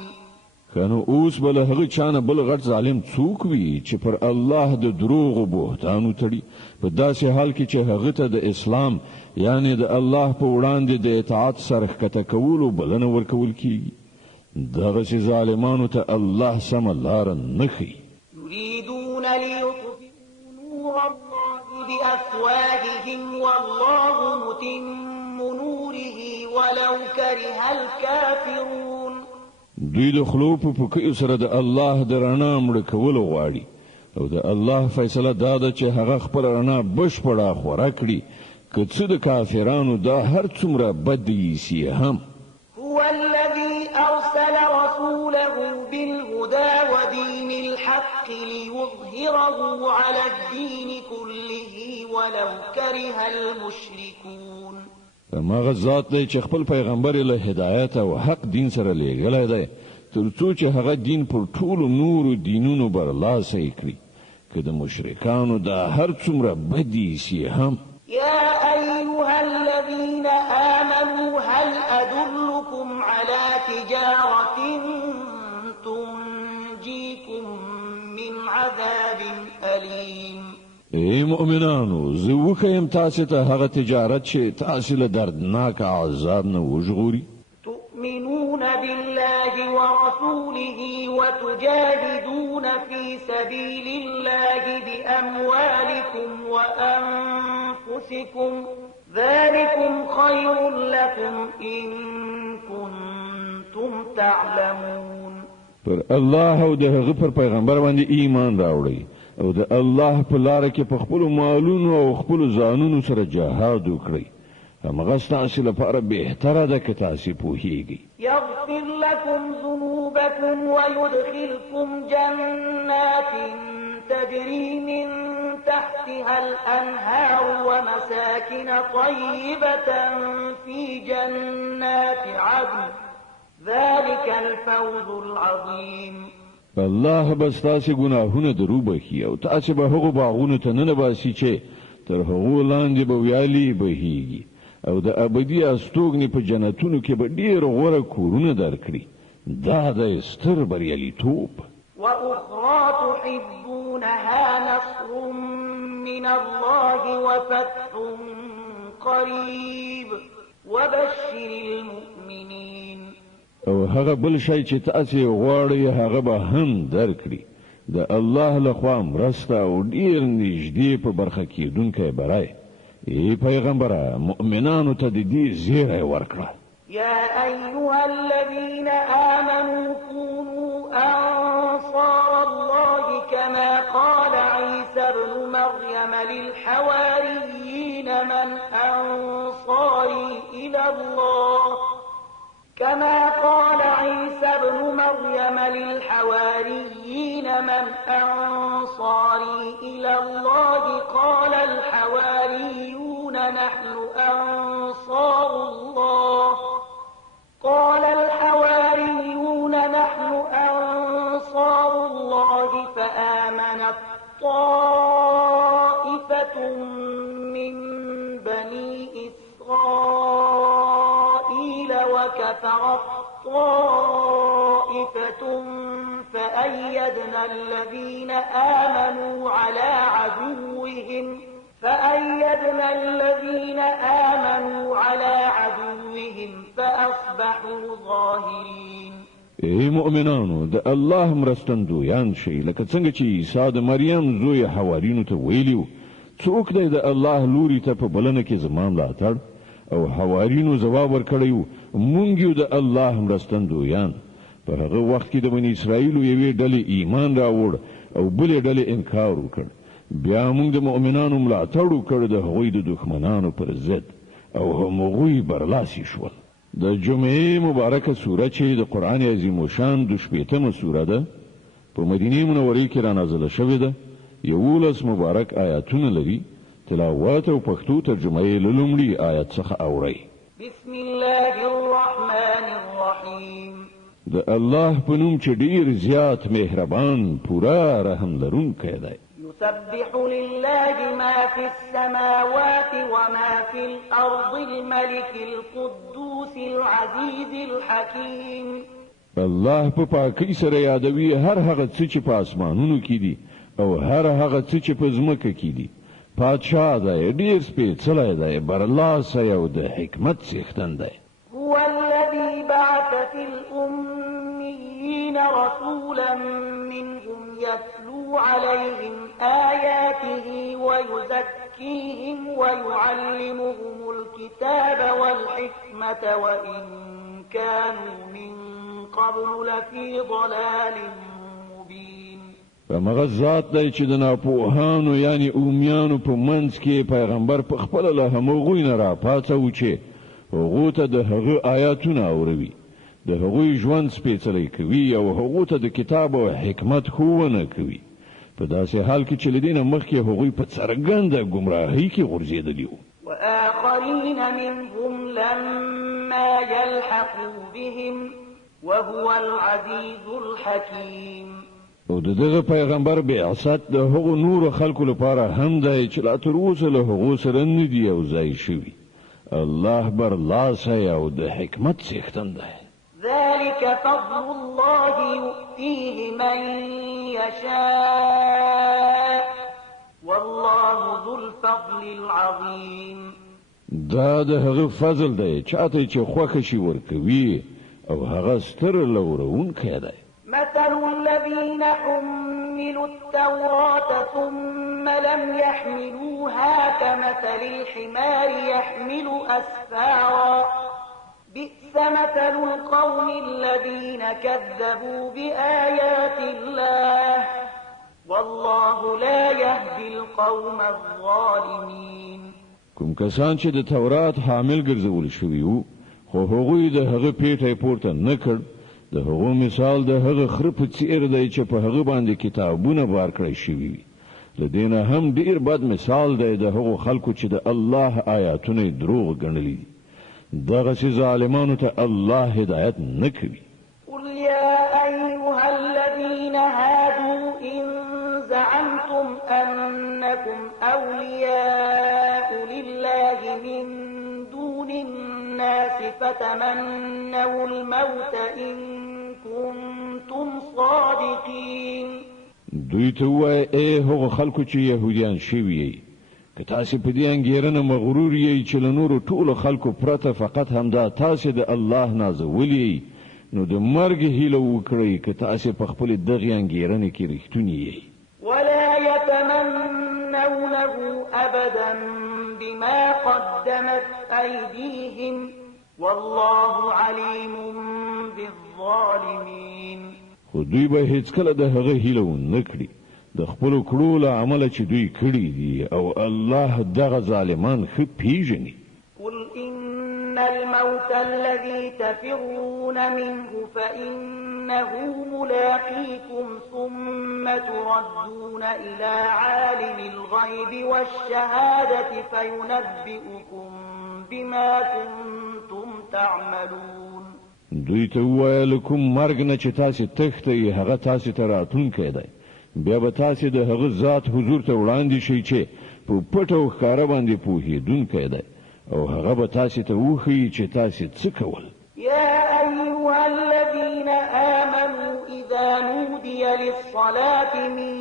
کنو اوس بل هغه چانه بل غټ ظالم څوک وي چې پر الله د دروغ او بهتانو تړي په داسې حال کې چې هغه ته د اسلام یعنی د الله په وړاندې د اطاعت سره ښکته کولو بلنه ورکول کیږي. دغه چې ظالمانو ته الله سم لار نه ښیي. يريدون ليطفئوا نور الله بأفواههم والله متم نوره ولو كره الكافرون. دوی د خلو په پکې سره د الله د رڼا مړ کول غواړي او د الله فیصله دا ده چې هغه خپل رڼا بشپړه خورا کړي که څه د کافرانو دا هر څومره بد یې هم. هو الذي أرسل رسوله بالهدى ودين الحق ليظهره على الدين كله ولو كره المشركون. ماغه ذات دی چې خپل پیغمبر له هدایت او حق دین سره لېږلی دی تر څو چې هغه دین پر ټولو نورو دینونو برلاسی کړي که د مشرکانو دا هر څومره بد یې هم. يا أيها الذين آمنوا هل أدل تجارة تنجيكم من عذاب أليم. ای مؤمنانو زه وښیم تاسو ته هغه تجارت چې تاسو له دردناک عذاب نه وژغوري. تؤمنون بالله ورسوله وتجاهدون في سبيل الله بأموالكم وأنفسكم ذلكم خير لكم إن كنتم تعلمون. پر الله او د هغه پر پیغمبر باندې ایمان راوړئ او د الله په لار کې په خپل مالونو او خپل ځانونو سره جهاد وکړئ. همغه ستاسو لپاره بهتره ده که تاسو پوهیږئ. يغفر لكم ذنوبكم ويدخلكم جنات تجري من تحتها الأنهار ومساكن طيبة في جنات عدن ذلك الفوز العظيم. الله بس تاسو ګناهونه درو بخي او تاسو به هغه باغونه ته نه باسي چې تر هغه لاندې به ویالي بهيږي او د ابدي استوګنې په جنتونو کې به ډیر غوره کورونه درکړي. دا د ستر بریالیتوب. وأخرى تحبونها نصر من الله وفتح قريب وبشر المؤمنين. او هغه بل شی چې تاسو غواړئ هغه به هم درکړي. د الله لخوا مرسته او ډیر نږدې په برخه کېدونکی برای. ای پیغمبره مؤمنانو ته د دې زیری ورکړه. يا أيها الذين آمنوا كونوا أنصار الله كما قال عيسى ابن مريم للحواريين من أنصاري إلى الله كما قال عيسى ابن مريم للحواريين من أنصاري إلى الله قال الحواريون نحن أنصار الله فآمنت طائفة من بني إسرائيل وكفرت طائفة فأيدنا الذين آمنوا على عدوهم فأصبحوا ظاهرين. ای مؤمنانو د الله مرستندویان شئ لکه څنګه چې عیسی د مریم زوی حوارینو ته ویلیو څوک دی د الله لوري ته په بلنه کې زما ملاتړ او حوارینو ځواب ورکړی مونږ یو د الله مرستندویان. په هغه وخت کې د بنی اسرائیل یوې ډلې ایمان راوړ او بلې ډلې انکار وکړ. بیا موږ د مؤمنانو ملاتړ وکړ د هغوی د دښمنانو پر ضد او هغوی برلاسي شول. د جمعې مبارکه سوره چې د قرآن عظیم شان 28مه سوره ده په مدینه منورې کې را نازله شوې ده. 11 مبارک آیاتونه لري. تلاوت او پښتو ترجمه یې له لومړي آیت څخه اورئ. بسم الله الرحمن الرحیم. د الله په نوم چې ډیر زیات مهربان پورا رحم لرونکی دی. يسبح لله ما في السماوات وما في الأرض الملك القدوس العزيز الحكيم. الله په پاکۍ سره یادوي هر هغه څه چې په اسمانونو کې دي او هر هغه څه چې په ځمکه کې دي. پادشاه دی ډیر سپېڅلی دی برلاسی او د حکمت څښتن دی. هو الذي بعث في الأميين رسولا منهم يتلو عليهم آياته ويزكيهم ويعلمهم الكتاب والحكمة وإن كانوا من قبل لفي ضلال مبين. فمغه ذات دی چې د ناپوهانو یعنی اومیانو په منځ کې پیغمبر په خپل له همغوی نه راپاڅو چې هغه ته د هغه آیاتونه اوروي د هغوی ژوند سپېڅلی کوي او هغه ته د کتاب او حکمت ښوونه کوي. په داسې حال کې چې لدینه مخکې هغوی په څرګنده ګمراهۍ کې غورځېدلي وو. وآخرين منهم لما يلحقوا بهم وهو العزيز الحكيم. او دغه پیغمبر بعثت د هغو نور خلکو لپاره هم دی چې لا تر اوسه له هغو سره نه دی او ځای شوي. الله برلاسی او د حکمت څښتن دی. ذلك ذلك فضل الله يؤتيه من يشاء والله ذو الفضل العظيم. دا د هغه فضل دی چاته چې خوښ شي ورکوي او هغه ستر لورونکی دی. مثل الذين حملوا التوراة ثم لم يحملوها كمثل الحمار يحمل أسفارا بئس مثل القوم الذين كذبوا بآيات الله والله لا يهدي القوم الظالمين. کوم کسان چې د تورات حامل ګرځول شوي وو خو هغوی د هغه پیټه پورته نه کړ، د هغو مثال د هغه خر په څیر دی چې په هغه باندې کتابونه بار کړی شوي. له دې نه هم ډیر بد مثال دی د هغو خلکو چې د الله آیاتونه دروغ ګڼلي. دغسې ظالمانو ته الله هدایت نه کوي. قل يا أيها الذين هادوا إن زعمتم أنكم أولياء لله من دون الناس فتمنوا الموت إن كنتم صادقين. دوی ته وایي ای هغو خلکو چې یهودیان شوي یې، که تاسې په دې انګېرنه مغرور یې چې له نورو ټولو خلکو پرته فقط همدا تاسې د الله نازولي یې، نو د مرګ هیله وکړئ که تاسې په خپلې دغې انګېرنې کې رښتوني یې. ولا يتمنونه أبدا بما قدمت أيديهم والله عليم بالظالمين. خو دوی به هیڅکله د هغه هیله ونه کړي د خپلو کړو له عمله چې دوی کړي دي او الله دغه ظالمان ښه پیژني. قل إن الموت الذي تفرون منه فإنه ملاقيكم ثم تردون إلى عالم الغيب والشهادة فينبئكم بما كنتم تعملون. دوی ته ووایه کوم مرګ نه چې تاسې تښتئ هغه تاسې ته راتلونکی دی، بیا به تاسې د هغه ذات حضور ته وړاندې شئ چې په پټ او ښکاره باندې پوهېدونکی دی او هغه به تاسې ته وښیي چې تاسې څه کول. يا أيها الذين آمنوا إذا نودي للصلاة من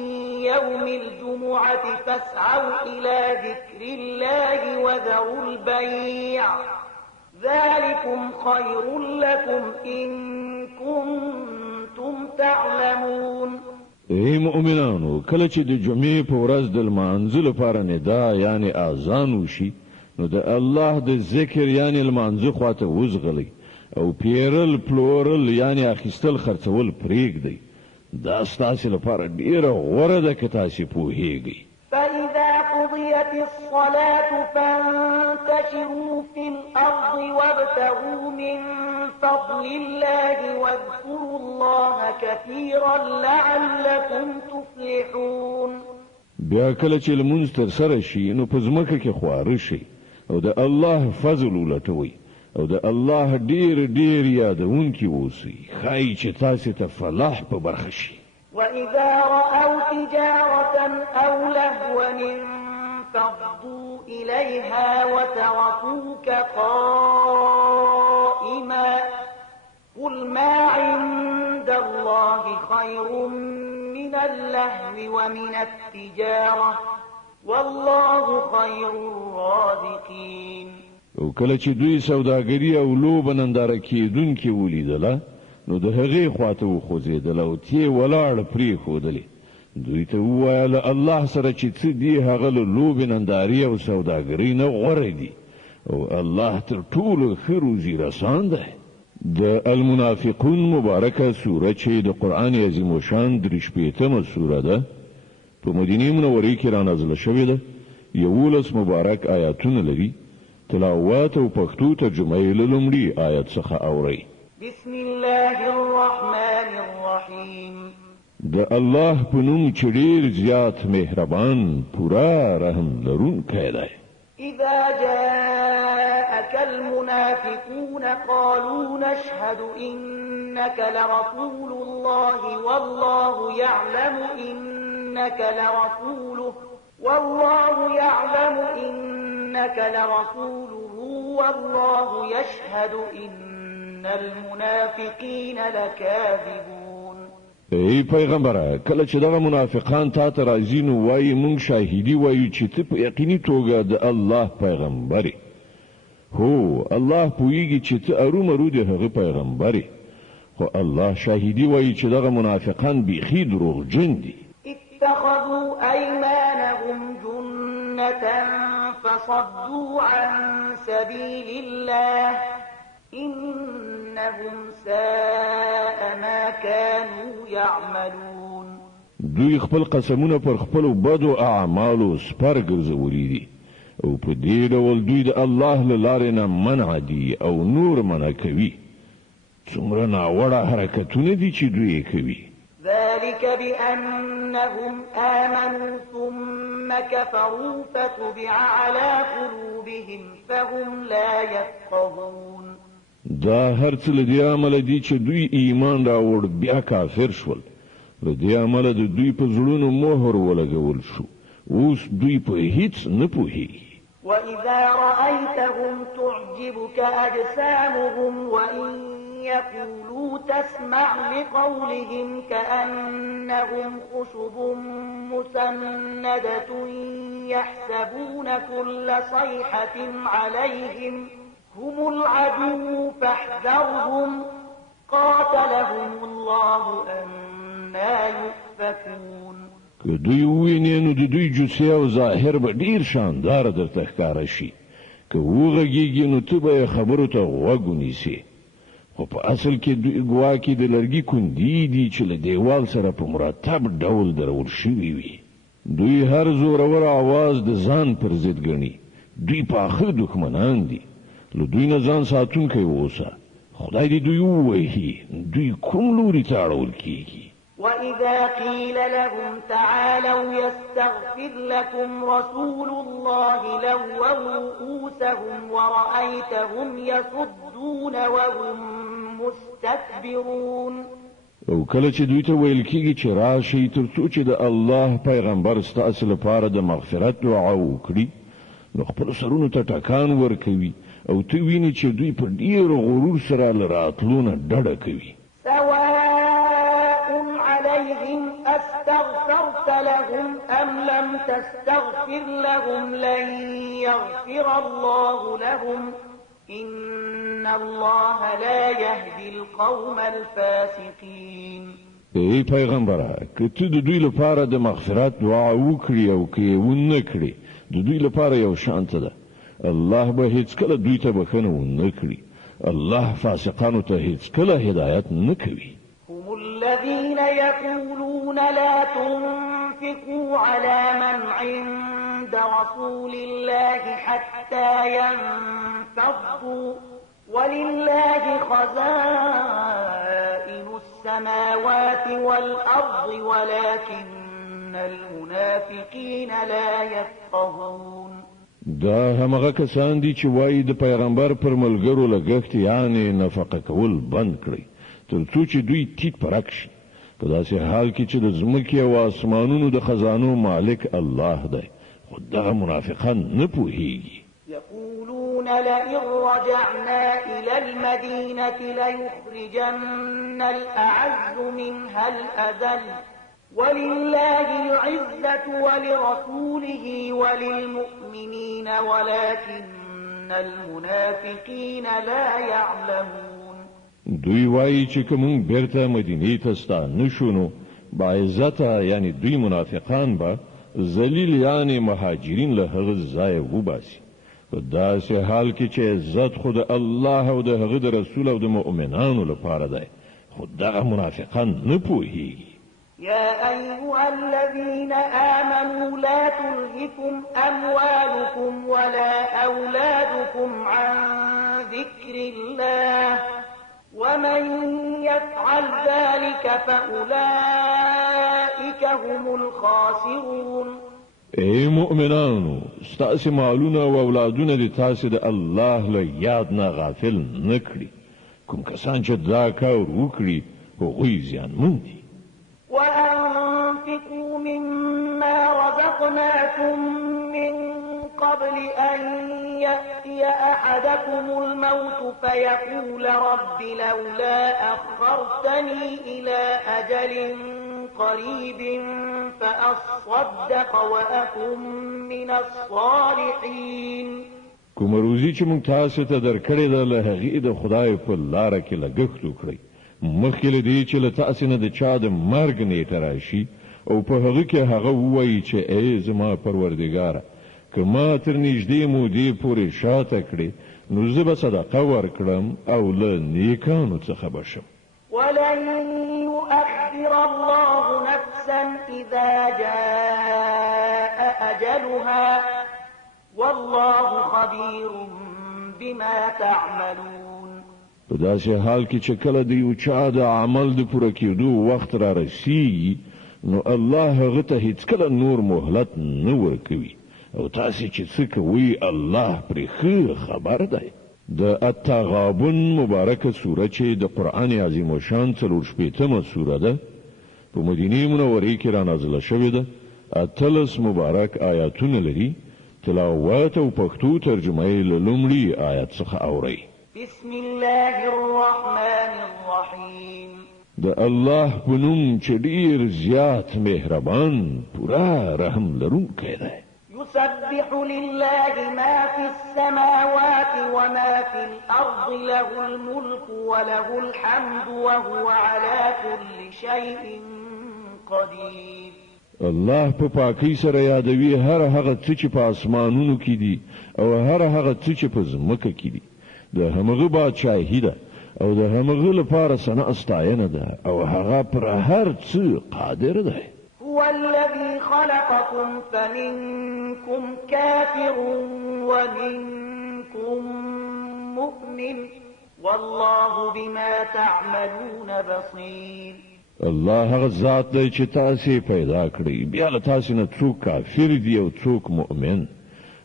يوم الجمعة فاسعوا إلى ذكر الله وذروا البيع ذلكم خير لكم إن كنتم تعلمون. ای مؤمنانو کله چې د جمعې په ورځ د لمانځه لپاره ندا یعنی اذان وشي نو د الله د ذکر یعنی لمانځه خواته وزغلی او پیرل پلورل یعنی اخیستل خرڅول پرېږدئ. دا ستاسې لپاره ډیره غوره ده که تاسې پوهیږئ. فإذا قضيت الصلاة فانتشروا في الأرض وابتغوا من فضل الله واذكروا الله كثيرا لعلكم تفلحون. بیا کله چې لمونځ ترسره شي نو په ځمکه کې خواره شئ او د الله فضل ولټوئ او د الله ډیر ډیر یادونکي اوسئ، ښایي چې تاسې ته فلاح په برخه شي. وإذا رأوا تجارة أو لهوا انفضوا إليها وتركوك قائما قل ما عند الله خير من اللهو ومن التجارة والله خير الرازقين. او کله چې دوی سوداګري او لوبه ننداره کېدونکي ولیدله نو د هغې خواته وخوځېدل او تیې ولاړ پرېښودلې. دوی ته ووایه له الله سره چې څه دي هغه له لوبې نندارې او سوداګرۍ نه غوره دي او الله تر ټولو ښه روزي رسان دی. د المنافقون مبارکه سوره چې د قرآن عظیم الشان 43مه سوره ده په مدینې منورې کې رانازله شوې ده. 11 مبارک آیاتونه لري. تلاوت او پښتو ترجمه یې له لومړي آیت څخه اورئ. بسم الله الرحمن الرحيم. د الله په نوم چې ډېر زیات مهربان پورا رحم لرونکی دی. إذا جاءك المنافقون قالوا نشهد إنك لرسول الله والله يعلم إنك لرسوله والله يشهد إن المنافقين لكاذبون. ای پیغمبره کله چې دغه منافقان تا ته راځي نو وایي مونږ شاهدي وایو چې ته په یقیني توګه د الله پیغمبرې. هو الله پوهیږي چې ته ارومرو د هغه پیغمبرې، خو الله شاهدي وایي چې دغه منافقان بیخي دروغجن دي. اتخذوا أيمانهم جنة فصدوا عن سبيل الله إنهم ساء ما كانوا يعملون. دوی خپل قسمونه پر خپل بدو اعمالو سپر ګرځولي دي او په دې ډول دوی د الله له لارې نه منع دي او نور منع کوي. څومره ناوړه حرکتونه دي چې دوی کوي. ذلك بأنهم آمنوا ثم كفروا فتبع على قلوبهم فهم لا يفقهون. دا هر څه له دې عمله دي چې دوی ایمان راوړ بیا کافر شول. له دې عمله د دوی په زړونو مهر ولګول شو. اوس دوی په هیڅ نه پوهیږي. وإذا رأيتهم تعجبك أجسامهم وإن يقولوا تسمع لقولهم كأنهم خشب مسندة يحسبون كل صيحة عليهم هم العدو فاحذرهم قاتلهم الله أنا يؤفكون. که دوی وویني نو د دوی جوسې او ظاهر به ډیر شاندار درته ښکاره شي. که وغږیږي نو ته به خبرو ته غوږ ونیسې، خو په اصل کې دوی ګواکې د لرګي کندې دي چې له دیوال سره په مرتب ډول درول شوي وي. دوی هر زورور आवाज د ځان پر ضد ګڼي. دوی پاخه دښمنان دي. له دوی نه ځان ساتونکی اوسه. خدای دې دوی ووهي دوی کوم لوري ته اړول کېږي. وإذا قيل لهم تعالوا يستغفر لكم رسول الله لووا رؤوسهم ورأيتهم يصدون وهم مستكبرون. او کله چې دوی ته ویل کېږي چې راشي تر څو چې د الله پیغمبر ستاسو لپاره د مغفرت دعا وکړي نو خپل سرونو ته ټکان ورکوي او ته ویني چې دوی په ډیر غرور سره لراتلونه ډډه کوي. عليهم أستغفرت لهم أم لم تستغفر لهم لن يغفر الله لهم إن الله لا يهدي القوم الفاسقين. ای پیغمبره که ته د دوی لپاره د مغفرت دعا وکړي او که یې ونه کړي د دوی لپاره یو شانته ده. الله به هیڅکله دوی ته بخښنه ونه کړي. الله فاسقانو ته هیڅکله هدایت نه کوي. الذين يقولون لا تنفقوا على من عند رسول الله حتى ينفضوا ولله خزائن السماوات والأرض ولكن المنافقين لا يفقهون. دا همغه کسان دي چې وایي د پیغمبر پر ملګرو لګښت یعنی نفقه کول بند کړي تر څو چې دوی تیت پرک شي. په داسې حال کې چې د ځمکې او آسمانونو د خزانو مالک الله دی، خو دغه منافقان نه پوهیږي. يقولون لئن رجعنا إلى المدينة ليخرجن الأعز منها الأذل ولله العزة ولرسوله وللمؤمنين ولكن المنافقين لا يعلمون. دوی وایي چې کوم بیرته مدینې ته ستانه شونو با عزته یعنی دوی منافقان به ذلیل یعنی مهاجرین له هغه ځای وباسي. په داسې حال کې چې عزت خود الله او د هغه د رسول او د مؤمنانو لپاره دی، خو دغه منافقان نه پوهیږي. يا أيها الذين آمنوا لا تلهكم أموالكم ولا أولادكم عن ذكر الله ومن يفعل ذلك فأولئك هم الخاسرون. ای مؤمنانو، ستاسو مالونه او اولادونه د تاسو د الله له یاد نه غافل نکړي. کوم کسان چې دا کار وکړي هغوی زیانمن دي. وأنفقوا مما رزقناكم من قبل أن يأتي أحدكم الموت فيقول رب لولا أخرتني إلى أجل قريب فأصدق وأكن من الصالحين. کوم روزي چې مونږ تاسو ته درکړې ده له هغې د خدای په لاره کې لګښت وکړئ مخکې له دې چې له تاسو نه د چا د مرګ نیټه راشي او په هغه کې هغه ووایي چې ای زما پروردګاره که ما تر نږدې مودې پورې شاته کړې نو زه به صدقه ورکړم او له نیکانو څخه به شم. ولن يؤخر الله نفسا إذا جاء أجلها والله خبير بما تعملون. په داسې حال کې چې کله د یو چا د عمل د پوره کېدو وخت را رسیږي نو الله هغه ته هیڅکله نور مهلت نه ورکوي او تاسو چې څه کوئ الله پرې ښه خبر دی. د التغابن مبارکه سوره چې د قرآن عظیم شان 40 سوره ده په مدینه منوره کې را نازله شوې ده. 18 مبارک آیاتونه لري. تلاوت او پښتو ترجمه یې له لومړي آیت څخه اورئ. بسم الله الرحمن الرحیم. د الله په نوم چې ډېر زیات مهربان پورا رحم لرونکی دی. يسبح لله ما في السماوات وما في الأرض له الملك وله الحمد وهو على كل شيء قدير. الله په پاکۍ سره یادوي هر هغه څه چې په اسمانونو کې دي او هر هغه څه چې په ځمکه کې دي. د همغه بادشاهي ده او د همغه لپاره ثنا ستاینه ده او هغه پر هر څه قادر ده. هو الذي خلقكم فمنكم كافر ومنكم مؤمن والله بما تعملون بصير. الله هغه ذات دی چې تاسو پیدا کړی بیا له تاسو نه څوک کافر دی او څوک مؤمن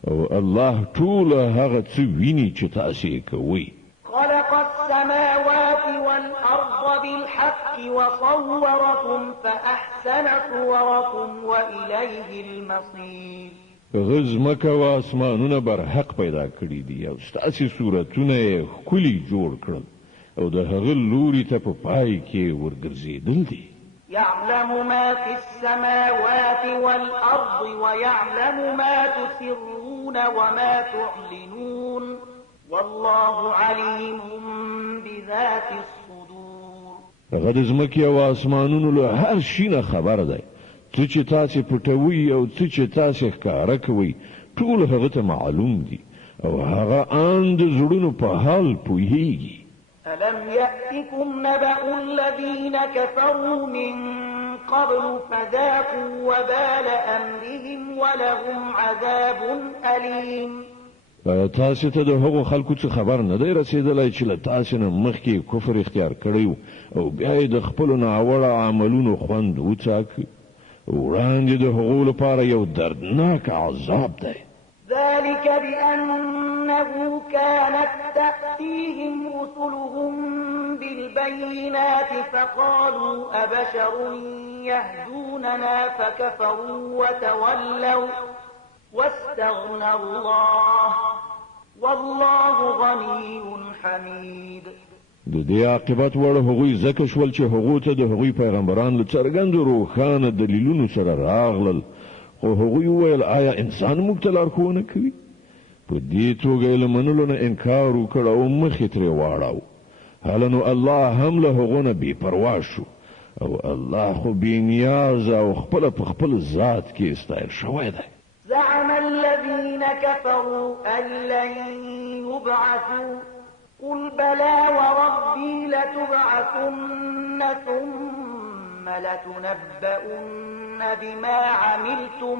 او الله ټول هغه څه ویني چې تاسو کوي. خلق السماوات والأرض بالحق وصوركم فأحسن صوركم وإليه المصير. غزمکه و اسمانونه بر حق پیدا کړی دي او ستاسو صورتونه یې ښکلي جوړ کړل او د هغه لوري ته په پای کې ورګرځېدل دي. يعلم ما في السماوات والأرض ويعلم ما تسرون وما تعلنون والله عليم بذات الصدور. هغه د ځمکې او اسمانونو له هر شي نه خبر دی. څه چې تاسو پټوي او څه چې تاسو ښکاره کوي ټول هغه ته معلوم دي او هغه ان د زړونو په حال پوهیږي. ألم يأتكم نبأ الذين كفروا من قبل فذاقوا وبال أمرهم ولهم عذاب أليم. تاسو ته د هغو خلکو څخه خبر نه دی رسیدلی چې له تاسو نه مخکې کفر اختیار کړی او بیا یې د خپلو ناوړه عملونو خوند وڅاکه. وړاندې د هغو لپاره یو دردناک عذاب دی. ذلك بأنه كانت تأتيهم رسلهم بالبينات فقالوا أبشر يهدوننا فكفروا وتولوا واستغنى الله والله غني حميد. د دې عاقبت وړ هغوی زکه شول چې هغو ته د هغوی پیغمبران له څرګندو روښانه دلیلونو سره راغلل خو هغوی وویل آیا انسان موږ ته لارښوونه کوي؟ په دې توګه یې له منلو نه انکار وکړ او مخې ترې واړاو. هله نو الله هم له هغو نه بې پروا شو او الله خو بې نیازه او خپله په خپل ذات کې ستایل شوی دی. زعم الذين كفروا أن لن يبعثوا قل بلى وربي لتبعثن ثم لتنبؤن بما عملتم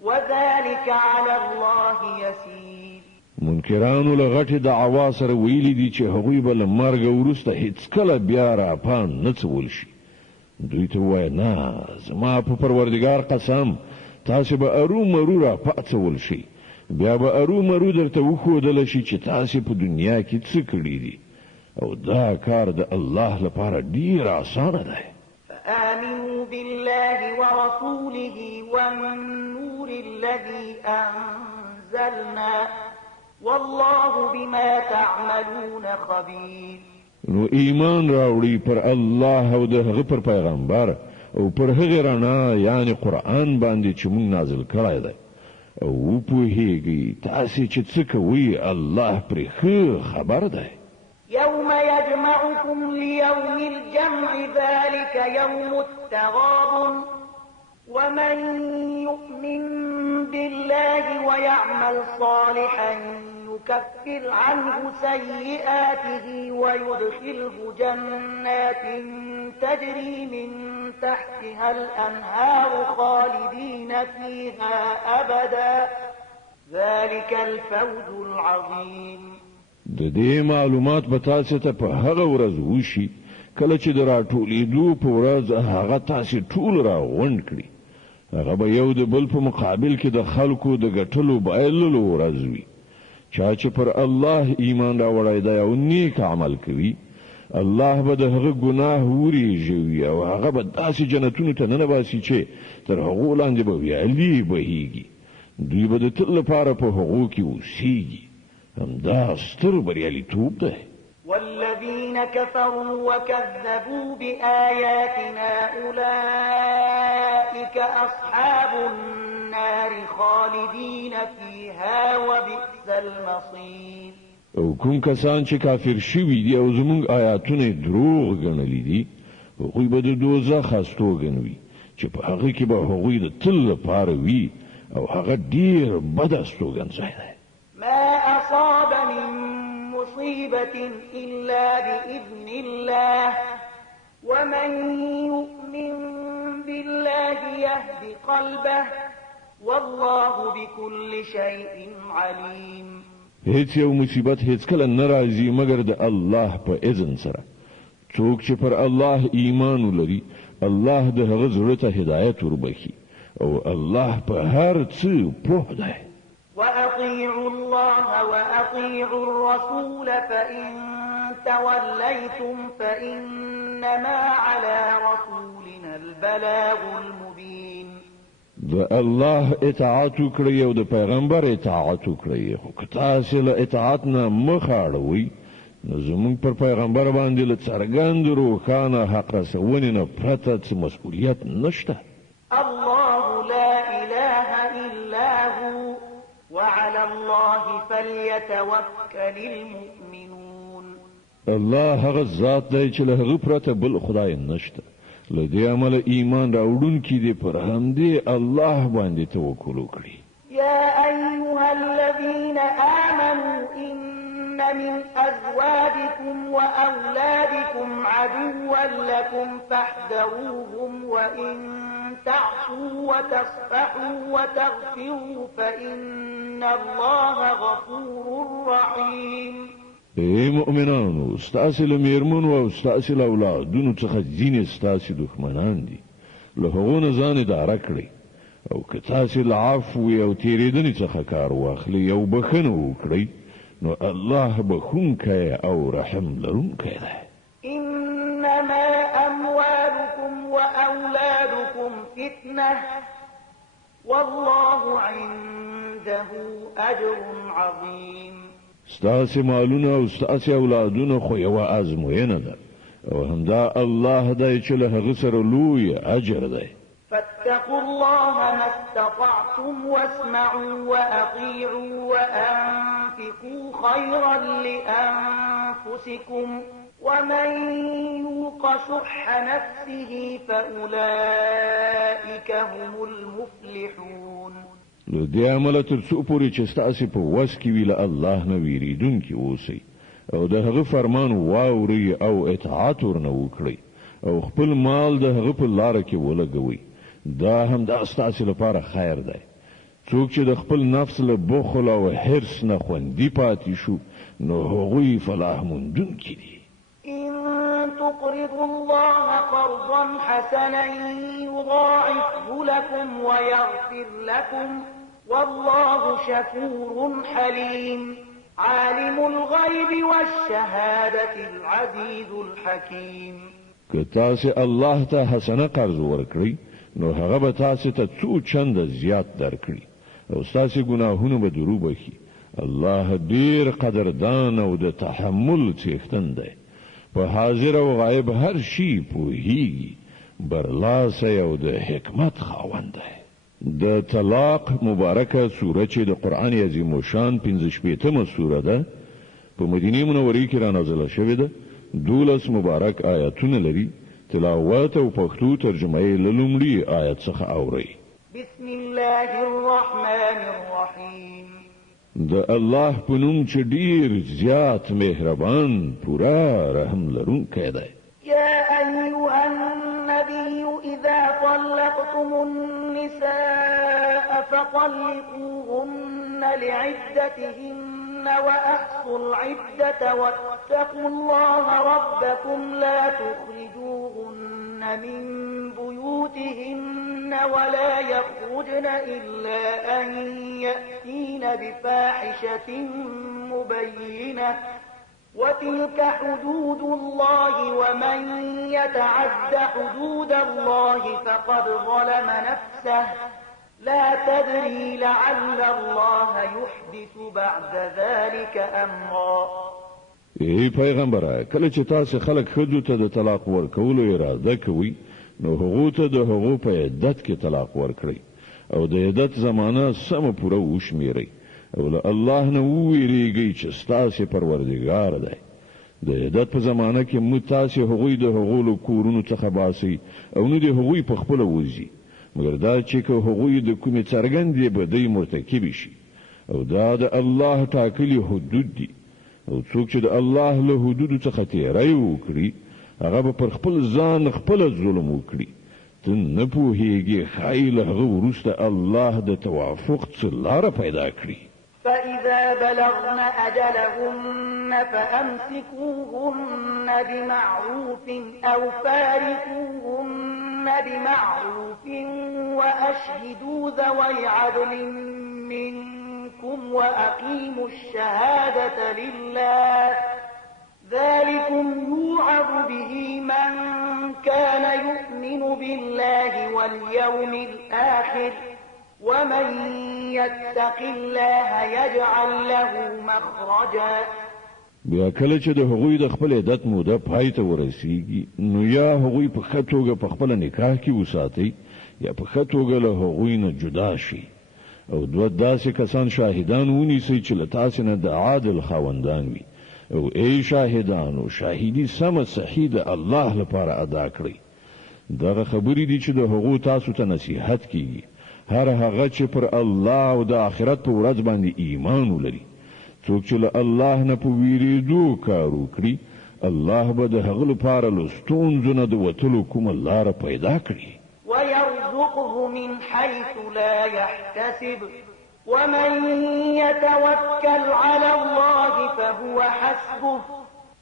وذلك على الله يسير. منکرانو له غټې دعوا سره ویلي دي چې هغوی به له مرګه وروسته هیڅکله بیا راپان نه څول شي. دوی ته ووایه نه زما په پروردګار قسم تاسو به ارومرو راپاڅول شئ بیا به ارومرو درته وښودلی شي چې تاسو په دنیا کې څه کړي دي او دا کار د الله لپاره ډیر آسانه دی. فآمنوا بالله ورسوله والنور الذي أنزل نزلنا والله بما تعملون خبير. نو ایمان راوړي پر الله او د هغه پر پیغمبر او پر هغه رڼا یعنی قرآن باندې چې موږ نازل کړی دی او په هیږي تاسو چې څه کوي الله پر خبر دی. يوم يجمعكم ليوم الجمع ذلك يوم التغابن ومن يؤمن بالله ويعمل صالحا يكفر عنه سيئاته ويدخله جنات تجري من تحتها الأنهار خالدين فيها أبدا ذلك الفوز العظيم. د دې معلومات به تاسو ته په هغه ورځ وشي کله چې د راټولېدو په ورځ هغه تاسو ټول را غونډ کړي. هغه به یو د بل په مقابل کې د خلکو د ګټلو بایللو ورځ وي. چا چې پر الله ایمان راوړی دی او نیک عمل کوي الله به د هغه ګناه وریږي او هغه به داسې جنتونو ته ننباسي چې تر هغو لاندې به ویالې بهیږي. دوی به د تل لپاره په هغو کې اوسیږي. همدا ستر بریالیتوب دی. والذين كفروا وكذبوا بآياتنا أولئك أصحاب النار خالدين فيها وبئس المصير. او کوم کسان چې کافر شوي دي او زمونږ آیاتونه دروغ ګڼلي دي هغوی به د دوزخ استوګن وي چې په هغه کې به هغوی د تل لپاره وي او هغه ډیر بد استوګن ځای دی. ما أصاب من مصيبة إلا بإذن الله ومن يؤمن بالله يهد قلبه والله بكل شيء عليم. هیڅ یو مصیبت هیڅ کله ناراضي مگر د الله په اذن سره. څوک چې پر الله ایمان ولري الله د هغه زړه ته هدایت وربخي او الله په هر څه پوه دی. وأطيعوا الله وأطيعوا الرسول فإن توليتم فإنما على رسولنا البلاغ المبين. د الله اطاعت وکړئ او د پیغمبر اطاعت وکړئ خو که تاسو له اطاعت نه مخ اړوئ نو زموږ پر پیغمبر باندې له څرګند روښانه حق رسونې نه پرته څه مسؤلیت نشته. الله لا إله إلا هو وعلى الله فليتوكل المؤمنون. الله هغه ذات دی چې له هغه پرته بل خدای نشته. له دې عمله ایمان راوړونکي دې پر همدې الله باندې توکل وکړي. يا أيها الذين آمنوا إن من أزواجكم وأولادكم عدوا لكم فاحذروهم وإن تعفوا وتصفحوا وتغفروا فإن الله غفور رحيم. اے مؤمنانو ستاسو له میرمنو او ستاسو له اولادونو څخه ځینې ستاسو دښمنان دي له هغو نه ځان اداره کړئ او که تاسو له عفو او تېرېدنې څخه کار واخلئ او بښنه وکړئ نو الله بخونکی او رحم لرونکی دی. إنما أموالكم وأولادكم فتنة والله عنده أجر عظيم. ستاسو مالونه او ستاسو اولادونه خو یوه ازموینه ده او همدا الله دی چې له هغه سره لوی اجر دی. فاتقوا الله ما استطعتم واسمعوا وأطيعوا وأنفقوا خيرا لأنفسكم ومن يوق شح نفسه فأولئك هم المفلحون. له دې عمله تر څو پورې چې ستاسو په وس کې وي له الله نه ویریدونکي اوسئ او د هغه فرمان واورئ او اطاعت ورنه وکړئ او خپل مال د هغه په لاره کې ولګوئ. دا هم د ستاسو لپاره خیر دی. څوک چې د خپل نفس له بخل او حرص نه خوندي پاتې شو نو هغوی فلاح موندونکي دي. إن تقرضوا الله قرضا حسنا يضاعفه لكم ويغفر لكم والله شكور حليم. عالم الغيب والشهادة العزيز الحكيم. که تاسو الله ته حسنه قرض ورکړئ نو هغه به تاسو ته څو چنده زیات درکړي او ستاسو ګناهونه به درو بخي. الله ډیر قدردان او د تحمل څښتن دی. په حاضر او غایب هر شي پوهیږي، برلاس او د حکمت خاوند دی. د طلاق مبارکه سوره چې د قران عظیم شان 15مه سوره ده، په مدینه منوره کې را نازله شوې ده. 12 مبارک آیاتونه لري. تلاوت او پښتو ترجمه یې لومړی آیت څخه اوري. بسم الله الرحمن الرحیم. د الله په نوم چې ډیر زیات مهربان پورا رحم لرونکی دی. يا أيها النبي إذا طلقتم النساء فطلقوهن لعدتهن وأحصوا العدة واتقوا الله ربكم لا تخرجوهن من بيوتهن ولا يخرجن إلا أن يأتين بفاحشة مبينة وتلك حدود الله ومن يتعد حدود الله فقد ظلم نفسه لا تدري لعل الله يحدث بعد ذلك امرا. ای پیغمبره، کله چې تاسو خلک خځو ته د طلاق ورکولو اراده کوي نو هغه ته د هغو په عدت کې طلاق ورکړي او د عدت زمانہ سم پوره وشمیري او له الله نه ویریږي چې ستاسو پروردگار دی. د عدت په زمانہ کې مو تاسو هغوی د هغو کورونو څخه باسي او نه د هغوی په خپل وځي، مګر دا چې که هغوی د کومې څرګندې بدی مرتکب شي او دا د الله ټاکلي حدود دي او څوک چې د الله له حدودو څخه تیری وکړي هغه به پر خپل ځان خپل ظلم وکړي. ته نه پوهیږي خایل هغه وروسته الله د توافق څه لاره پیدا کړي. فإذا بلغن أجلهن فأمسكوهن بمعروف أو فارقوهن بمعروف وأشهدوا ذوي عدل منكم وأقيموا الشهادة لله ذلكم يوعظ به من كان يؤمن بالله واليوم الآخر ومن يتق الله يجعل له مخرجا. بیا کله چې د هغوی د خپل عدت موده پای ته ورسیږي نو یا هغوی په ښه توګه په خپل نکاح کې وساتي یا په ښه توګه له هغوی نه جدا شي او دوه داسې کسان شاهدان ونیسي چې له تاسو نه د عادل خاوندان وي او ای شاهدانو شاهدی سم صحیح د الله لپاره ادا کړئ. دغه خبرې دي چې د هغو تاسو ته نصیحت کیږي. هر هغه چې پر الله او د آخرت په ورځ باندې ایمان ولري، څوک چې له الله نه په ویریدو کار وکړي الله به د هغه لپاره له ستونزو نه د وتلو کومه لاره پیدا کړي. ويرزقه من حيث لا يحتسب ومن يتوكل على الله فهو حسبه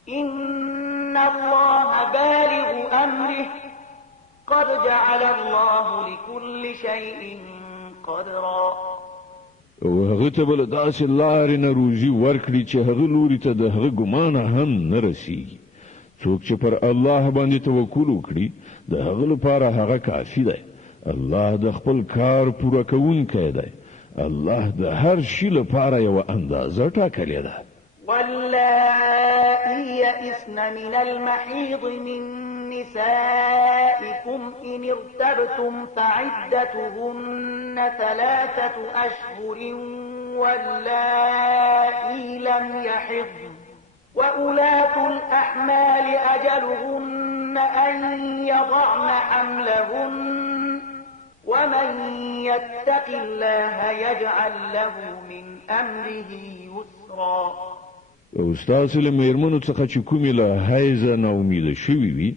إن الله بالغ أمره قد جعل الله لكل شيء قدرا. او هغه ته بل داسې لارې نه روزي ورکړي چې هغه لوري ته د هغه ګمان هم نه رسیږي. څوک چې پر الله باندې توکل وکړي د هغه لپاره هغه کافي دی. الله د خپل کار پوره کوونکی دی. الله د هر شي لپاره یو اندازه ټاکلې ده. واللائي يئسن من المحيض من نسائكم إن ارتبتم فعدتهن 3 أشهر واللائي لم يحضن وأولاة الأحمال أجلهن أن يضعن حملهن ومن يتق الله يجعل له من أمره يسرا. او ستاسو له میرمنو څخه چې کومې له حیض نه امید شوي وي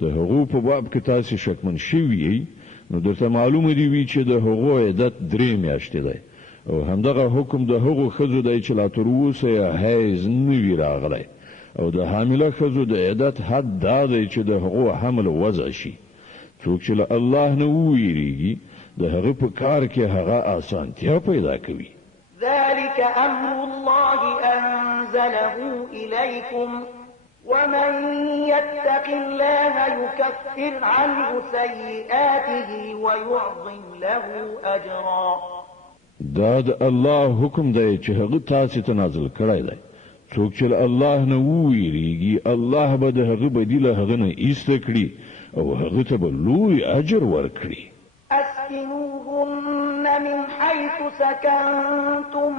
د هغو په باب کې تاسو شکمن شوي یې نو درته معلومه دی وی چې د هغو عدت 3 میاشتې دی او همدغه حکم د هغو ښځو دی چې لا تر اوسه حیض نه وي راغلی او د حامله ښځو د عدت حد دا دی چې د هغو حمل وضع شي. څوک چې له الله نه وویریږي د هغه په کار کې هغه آسانتیا پیدا کوي. ذلك أمر الله أنزله إليكم ومن يتق الله يكفر عنه سيئاته ويعظم له أجرا. دا د الله حکم دی چې هغه تاسو ته نازل کړی دی. څوک چې الله نه وویریږي الله به د هغه بدیله هغه نه ایسته کړي او هغه ته به لوی اجر ورکړي. أسكنوهن من حيث سكنتم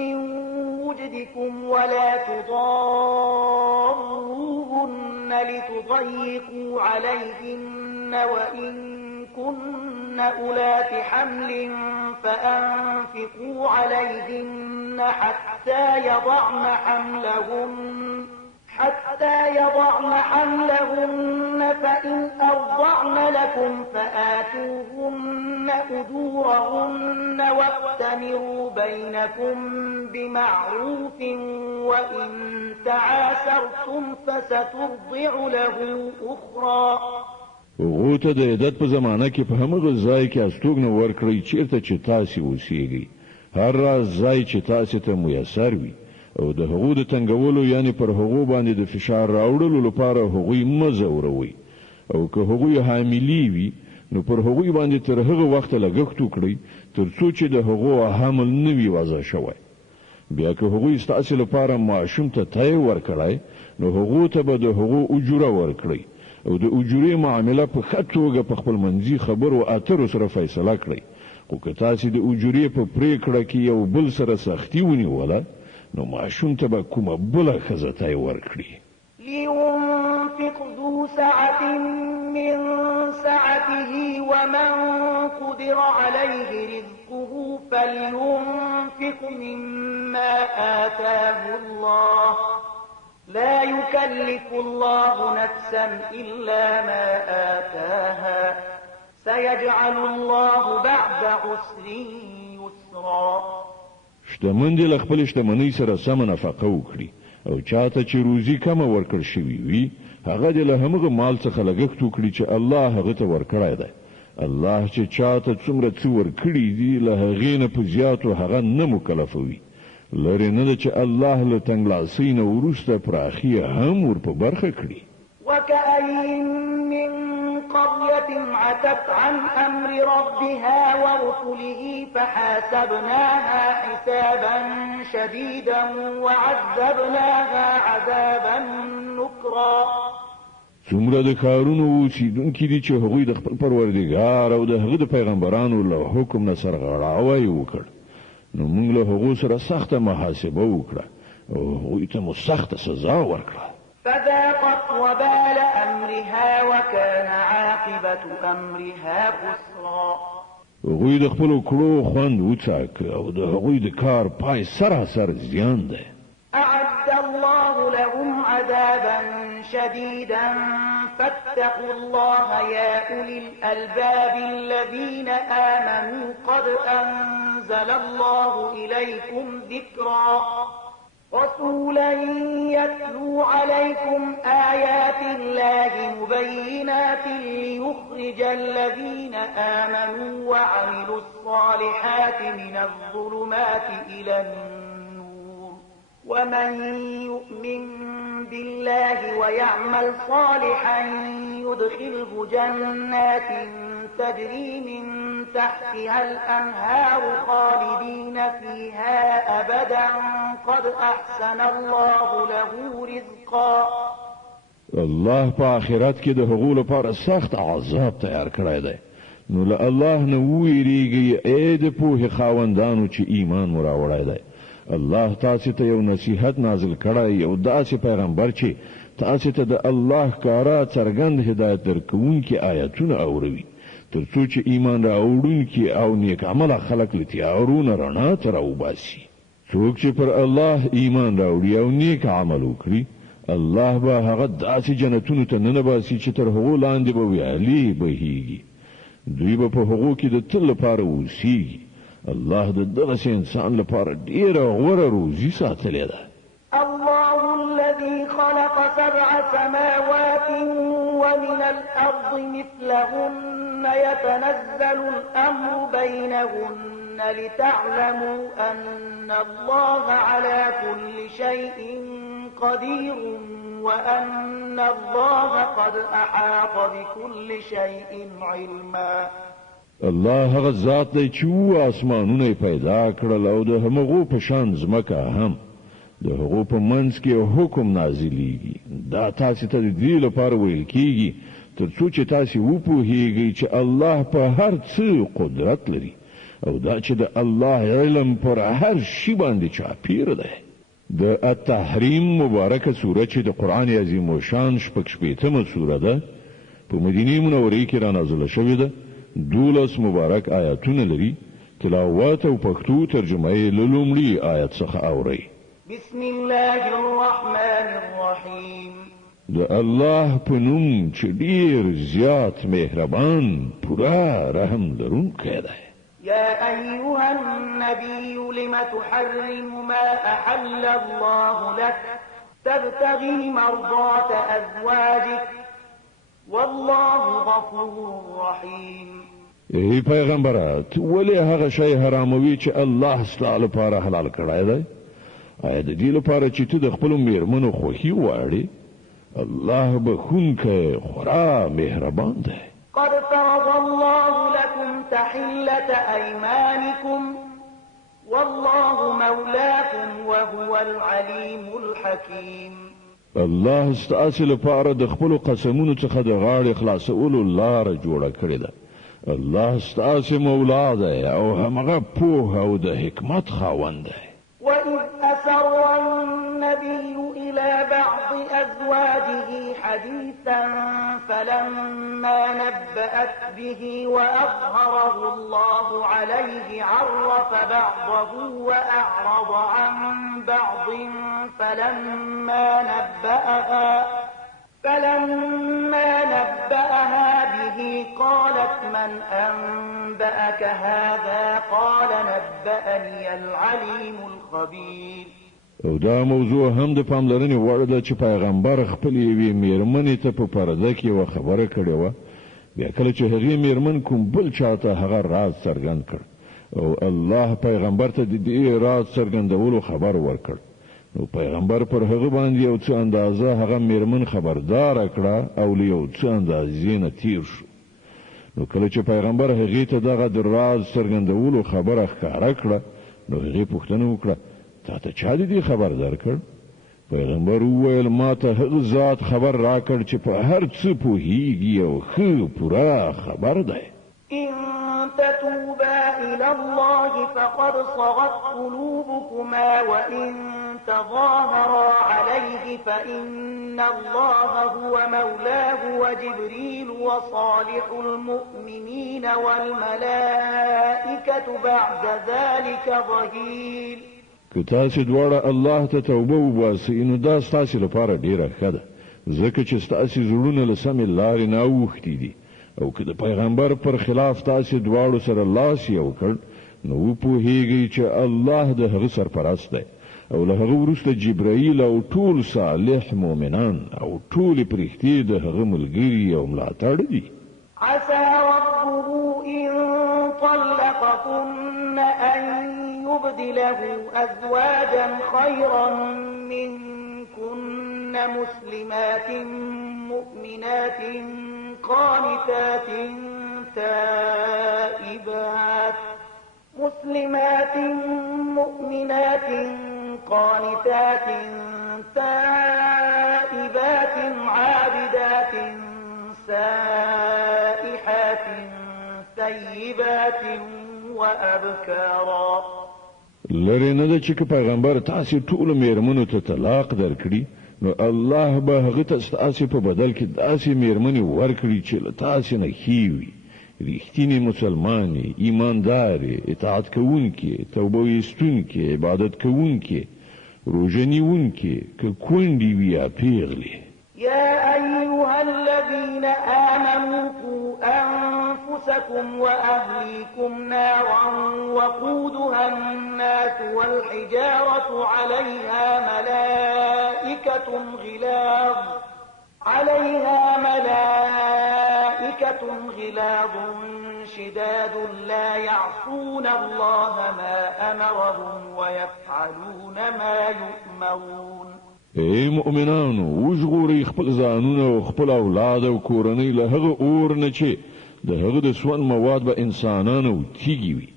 من وجدكم ولا تضاروهن لتضيقوا عليهن وإن كن أولات حمل فأنفقوا عليهن حتى يضعن حملهن فإن أرضعن لكم فآتوهن أجورهن وأتمروا بينكم بمعروف وإن تعاسرتم فسترضع له أخرى. غوته د عدت په زمانہ کې په همغه ځای کې استوګنه ورکړی چیرته چې تاسو اوسېږئ، هر ځای چې تاسو ته میسر وي او د هغو د تنګولو یعنی پر هغو باندې د فشار راوړلو لپاره هغوی مزوروي او که هغوی حاملی وي نو پر هغوی باندې تر هغه وخت لګښت وکړي تر څو چې د هغو حمل نوي وضع شوی. بیا که هغوی ستاسو لپاره معشوم ته تای ورکړای نو هغو ته به د هغو اجوره ورکړي او د اجورې معامله په خطوګه په خپل منځي خبرو اترو سره فیصله کړئ. خو که تاسو د اجورې په پریکړه کې یو بل سره سختي ونیوله نو معشوم ته به کومه بله ښځه تای ورکړي. لينفق ذو سعة من سعته ومن قدر عليه رزقه فلينفق مما آتاه الله لا يكلف الله نفسا إلا ما آتاها سيجعل الله بعد عسر يسرا. شتمن دي خپل شتمنۍ سره سم نفقه وکړي او چاته چې روزي کم ورکړ شوی وي هغه د همغه مال څخه لګښت وکړي چې الله هغه ته ورکړای دی. الله چې چاته څومره څه ورکړي دي له هغې نه په زیاتو هغه نه مکلفوي. لري نه ده چې الله له تنګلاسۍ نه وروسته پراخي هم ور په برخه کړي. وكأين من قرية عتت عن أمر ربها ورسله فحاسبناها حسابا شديدا وعذبناها عذابا نكرا. څومره د کارونو اوسیدونکي دي چې هغوی د خپل پروردګار او د هغه د پیغمبرانو له حکم نه سرغړاوی وکړ نو موږ له هغو سره سخته محاسبه وکړه او هغوی ته مو سخته سزا ورکړه. فذاقت وبال أمرها وكان عاقبة أمرها خسرا. هغوی د خپلو کړو خوند وڅاک او د هغوی د کار پای سراسر زیان دی. أعد الله لهم عذابا شديدا فاتقوا الله يا أولي الألباب الذين آمنوا قد أنزل الله إليكم ذكرا. رسولا يتلو عليكم آيات الله مبينات ليخرج الذين آمنوا وعملوا الصالحات من الظلمات إلى النور ومن يؤمن بالله ويعمل صالحا يدخله جنات تجري من تحتها الأنهار خالدين فيها أبدا قد أحسن الله له رزقا. الله په آخرت کې د هغو لپاره سخت عذاب تیار کړی دی. نو له الله نه ویریږئ ای د پوهې خاوندانو چې ایمان مو راوړی دی. الله تاسو ته یو نصیحت نازل کړی یو داسې پیغمبر چې تاسو ته د الله کارا څرګند هدایت درکوونکي آیاتونه اوروي تر څو چې ایمان راوړونکي او نیک عمل خلک له تیارونه رڼا ته راوباسي. څوک چې پر الله ایمان راوړي او نیک عمل وکړي الله به هغه داسې جنتونو ته ننباسي چې تر هغو لاندې به ویالې بهیږي. دوی به په هغو کې د تل لپاره اوسیږي. الله د دغسې انسان لپاره ډیره غوره روزي ساتلې ده. الله الذي خلق 7 سماوات ومن الأرض مثلهن يتنزل الأمر بينهن لتعلموا أن الله على كل شيء قدير وأن الله قد أحاط بكل شيء علما. الله هغه ذات دی چې اسمانونه پیدا کړل او د همغو په شان ځمکه هم د هغو په منځ کې حکم نازلېږي. دا تاسو ته د دې لپاره ویل کېږي تر څو چې تاسو وپوهیږئ چې الله په هر څه قدرت لري او دا چې د الله علم پر هر شی باندې چاپیر دی. د التحریم مبارکه سوره چې د قران عظیم او شان شپږمه سوره ده په مدینه منوره کې را نازله شوې ده. 12 مبارک آیاتونه لري. تلاوت او پښتو ترجمه یې له لومړي آیت څخه اورئ. بسم الله الرحمن الرحیم. د الله په نوم چې ډیر زیات مهربان پورا رحم لرونکی دی. يا أيها النبي لم تحرم ما أحل الله لك تبتغي مرضات أزواجك والله غفور رحيم. ای پیغمبره ته ولې هغه شی حراموي چې الله ستاسو لپاره حلال کړی دی؟ آیا د دې لپاره چې ته د خپل میرمنو خوښي غواړې؟ الله بخونکی خورا مهربان دی. قد فرض الله لكم تحلة أيمانكم والله مولاكم وهو العليم الحكيم. الله ستاسو لپاره د خپل قسمونو څخه د غاړې خلاصولو لار جوړه کړې ده. الله ستاسو مولا دی او همغه پوه او د حکمت خاوند دی. وإذ أسر النبي إلى بعض أزواجه حديثا فلما نبأت به وأظهره الله عليه عرف بعضه وأعرض عن بعض فلما نبأها به قالت من أنبأك هذا قال نبأني العليم الخبير. او دا موضوع هم د پاملرنې وړ ده چې پیغمبر خپل یوې میرمنې ته په پرده کې یوه خبره کړې وه. بیا کله چې هغې میرمن کوم بل چاته هغه راز څرګند کړ او الله پیغمبر ته د دې راز څرګندولو خبر ورکړ. نو پیغمبر پر هغه باندې یو څه اندازه هغه میرمن خبردار کړه او له یو څه اندازې نه تیر شو. نو کله چې پیغمبر هغې ته دغه د راز څرګندولو خبره ښکاره کړه نو هغې پوښتنه وکړه تا ته چا دې خبر درکړ؟ پیغمبر وویل ما ته هغه ذات خبر راکړ چې په هر څه پوهیږي او ښه پوره خبر دی. إن تتوبا إلى الله فقد صغت قلوبكما وإن تظاهرا عليه فإن الله هو مولاه وجبريل وصالح المؤمنين والملائكة بعد ذلك ظهير. که تاسو دواړه الله ته توبه وباسئ نو دا ستاسو لپاره ډیره ښه ده ځکه چې ستاسو زړونه له سمې لارې نه اوښتي دي او که د پیغمبر پر خلاف تاسو دواړو سره لاس یو کړ نو وپوهیږئ چې الله د هغه سرپرست دی او له هغه وروسته جبرائیل او ټول صالح مؤمنان او ټول پرښتې د هغه ملګري او ملاتړ دي. عسى ربه إن طلقكن أن يبدله أزواجا خيرا منكن مسلمات مؤمنات قانتات تائبات عابدات سائحات ثيبات وأبكارا. لری نه ده چې پیغمبر تاسو ټول میرمنو ته طلاق درکړي نو الله به هغه تاسو په بدل کې داسې میرمنې ورکړي چې له تاسو نه خېوي ریښتینی مسلمانې ایماندارې اطاعت کوونکې توبه ایستونکې عبادت کوونکې روژه نیونکې که کونډې وي یا پیغلې. يا أيها الذين آمنوا قوا أنفسكم وأهليكم نارا وقودها الناس والحجارة عليها ملائكة غلاظ شداد لا يعصون الله ما أمرهم ويفعلون ما يؤمرون. ای مؤمنانو وژغورئ خپل ځانونه او خپل اولاد او کورنۍ له هغه اور نه چې د هغه د سون مواد به انسانانو تیږي وي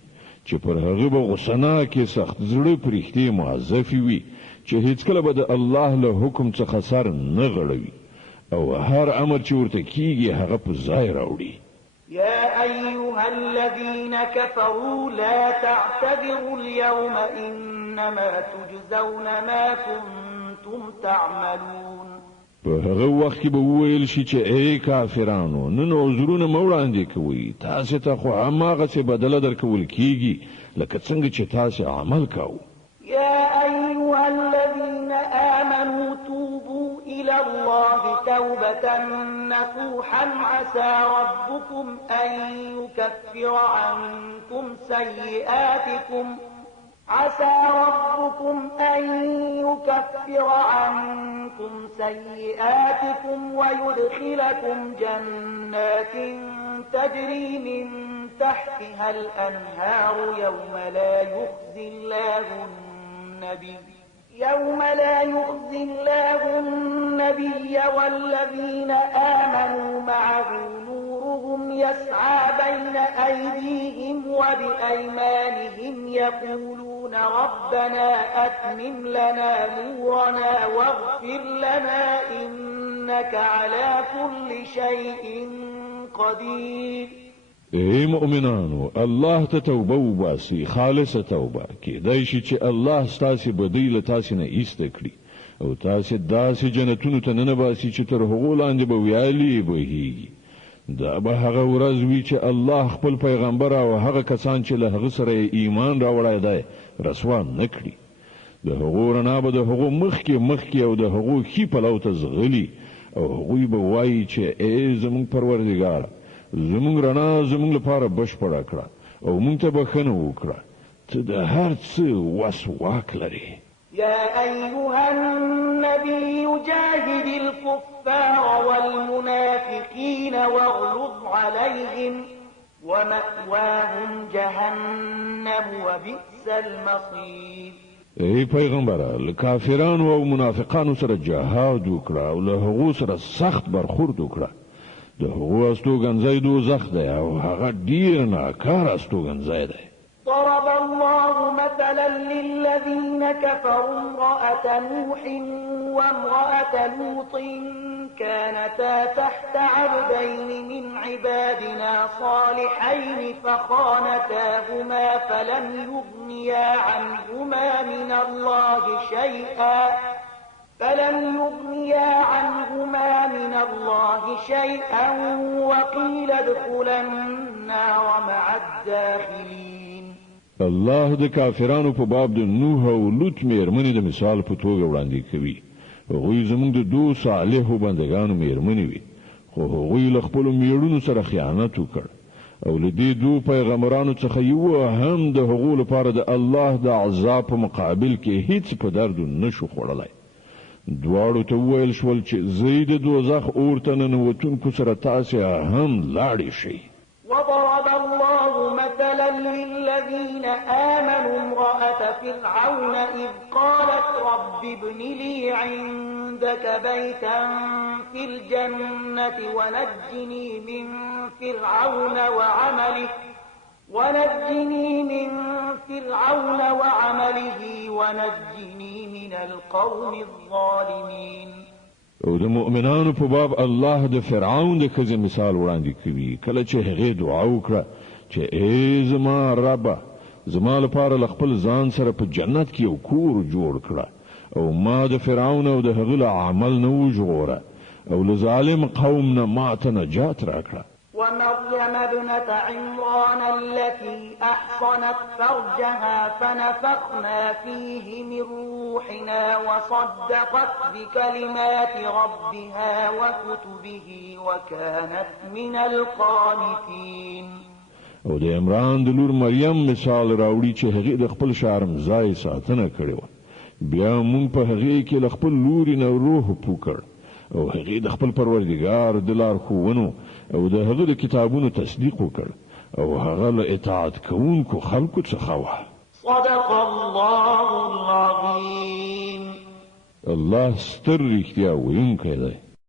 چې پر هغه به غصنا کې سخت زړه پرېختي معذفي وي چې هیڅ کله به د الله له حکم څخه سر نه غړوي او هر امر چې ورته کیږي هغه په ځای راوړي. يا أيها الذين كفروا لا تعتذروا اليوم إنما تجزون ما كنتم تعملون. په هغه وخت کې به وویل شي چې ای کافرانو نن عذرونه مو وړاندې کوئ، تاسو ته خو هماغسې بدله درکول کیږي لکه څنګه چې تاسو عمل کوئ. يا أيها الذين آمنوا توبوا إلى الله توبة نصوحا عسى ربكم أن يكفر عنكم سيئاتكم ويدخلكم جنات تجري من تحتها الأنهار يوم لا يخزي الله النبي والذين آمنوا معه نورهم يسعى بين أيديهم وبأيمانهم يقولون ربنا أتمم لنا نورنا واغفر لنا إنك على كل شيء قدير. ای مؤمنانو الله ته توبه وباسي، خالصه توبه کېدای شي چې الله ستاسو بدی له تاسو نه ایسته کړي او تاسو داسې جنتونو ته نه باسي چې تر هغو لاندې به ویالي بهیږي. دا به هغه ورځ وي چې الله خپل پیغمبر او هغه کسان چې له هغه سره ایمان راوړی دی رسوا نه کړي. د هغو رڼا به د هغو مخکې او د هغو ښي پلو ته ځغلي او هغوی به وایي چې ای زموږ پروردګار زمونږ رڼا زمونږ لپاره بشپړه کړه او مونږ ته بخښنه وکړه، ته د هر څه وس واک لري. يا أيها النبي جاهد الكفار والمنافقين واغلظ عليهم ومأواهم جهنم وبئس المصير. ای پیغمبره له کافرانو او منافقانو سره جهاد وکړه او له هغو سره سخت برخورد وکړه. د هغو استوګنځی دوزخ دی او هغه ډیر ناکاره استوګنځی دی. ضرب الله مثلا للذين كفروا امرأة نوح وامرأة لوط كانتا تحت عبدين من عبادنا صالحين فخانتاهما فلم يغنيا عنهما من الله شيئا وقيل ادخلا النار مع الداخلين. الله د کافرانو په باب د نوح او لوط میرمنې د مثال په توګه وړاندې کوي. هغوی زموږ د دوه صالحو بندگانو میرمنې وي، خو هغوی له خپلو میړونو سره خیانت وکړ او له دې دوه پیغمبرانو څخه یو هم د هغو لپاره د الله د عذاب په مقابل کې هیڅ په درد نشو خوړلی. دواړو ته وویل شول چې زید دوزخ اور ته ننوتونکو سره تاسې هم لاړې شئ. وضرب الله مثلا للذين آمنوا امرأة فرعون إذ قالت رب ابن لي عندك بيتا في الجنة ونجني من فرعون ونجني من القوم الظالمين. او د مؤمنانو په باب الله د فرعون د ښځې مثال وړاندې کوي کله چې هغې دعا وکړه چې ای زما ربه زما لپاره له خپل ځان سره په جنت کې یو کور جوړ کړه او ما د فرعون او د هغه له عمل نه وژغوره او له ظالم قوم نه ماته نجات راکړه. ومريم ابنة عمران التي أحصنت فرجها فنفخنا فيه من روحنا وصدقت بكلمات ربها وكتبه وكانت من القانتين. او د عمران د لور مریم مثال راوړي چې هغه د خپل شرمځای ساتنه کړې و. بیا مونږ په هغه کې له خپل لوري نه روح پوکړ او هغه د خپل پروردګار د لارښوونو او د هغه د کتابونو تصدیق وکړ او هغه له اطاعت کوونکو خلکو څخه و. صدق الله العظیم. الله ستر رښتیا ویونکی دی.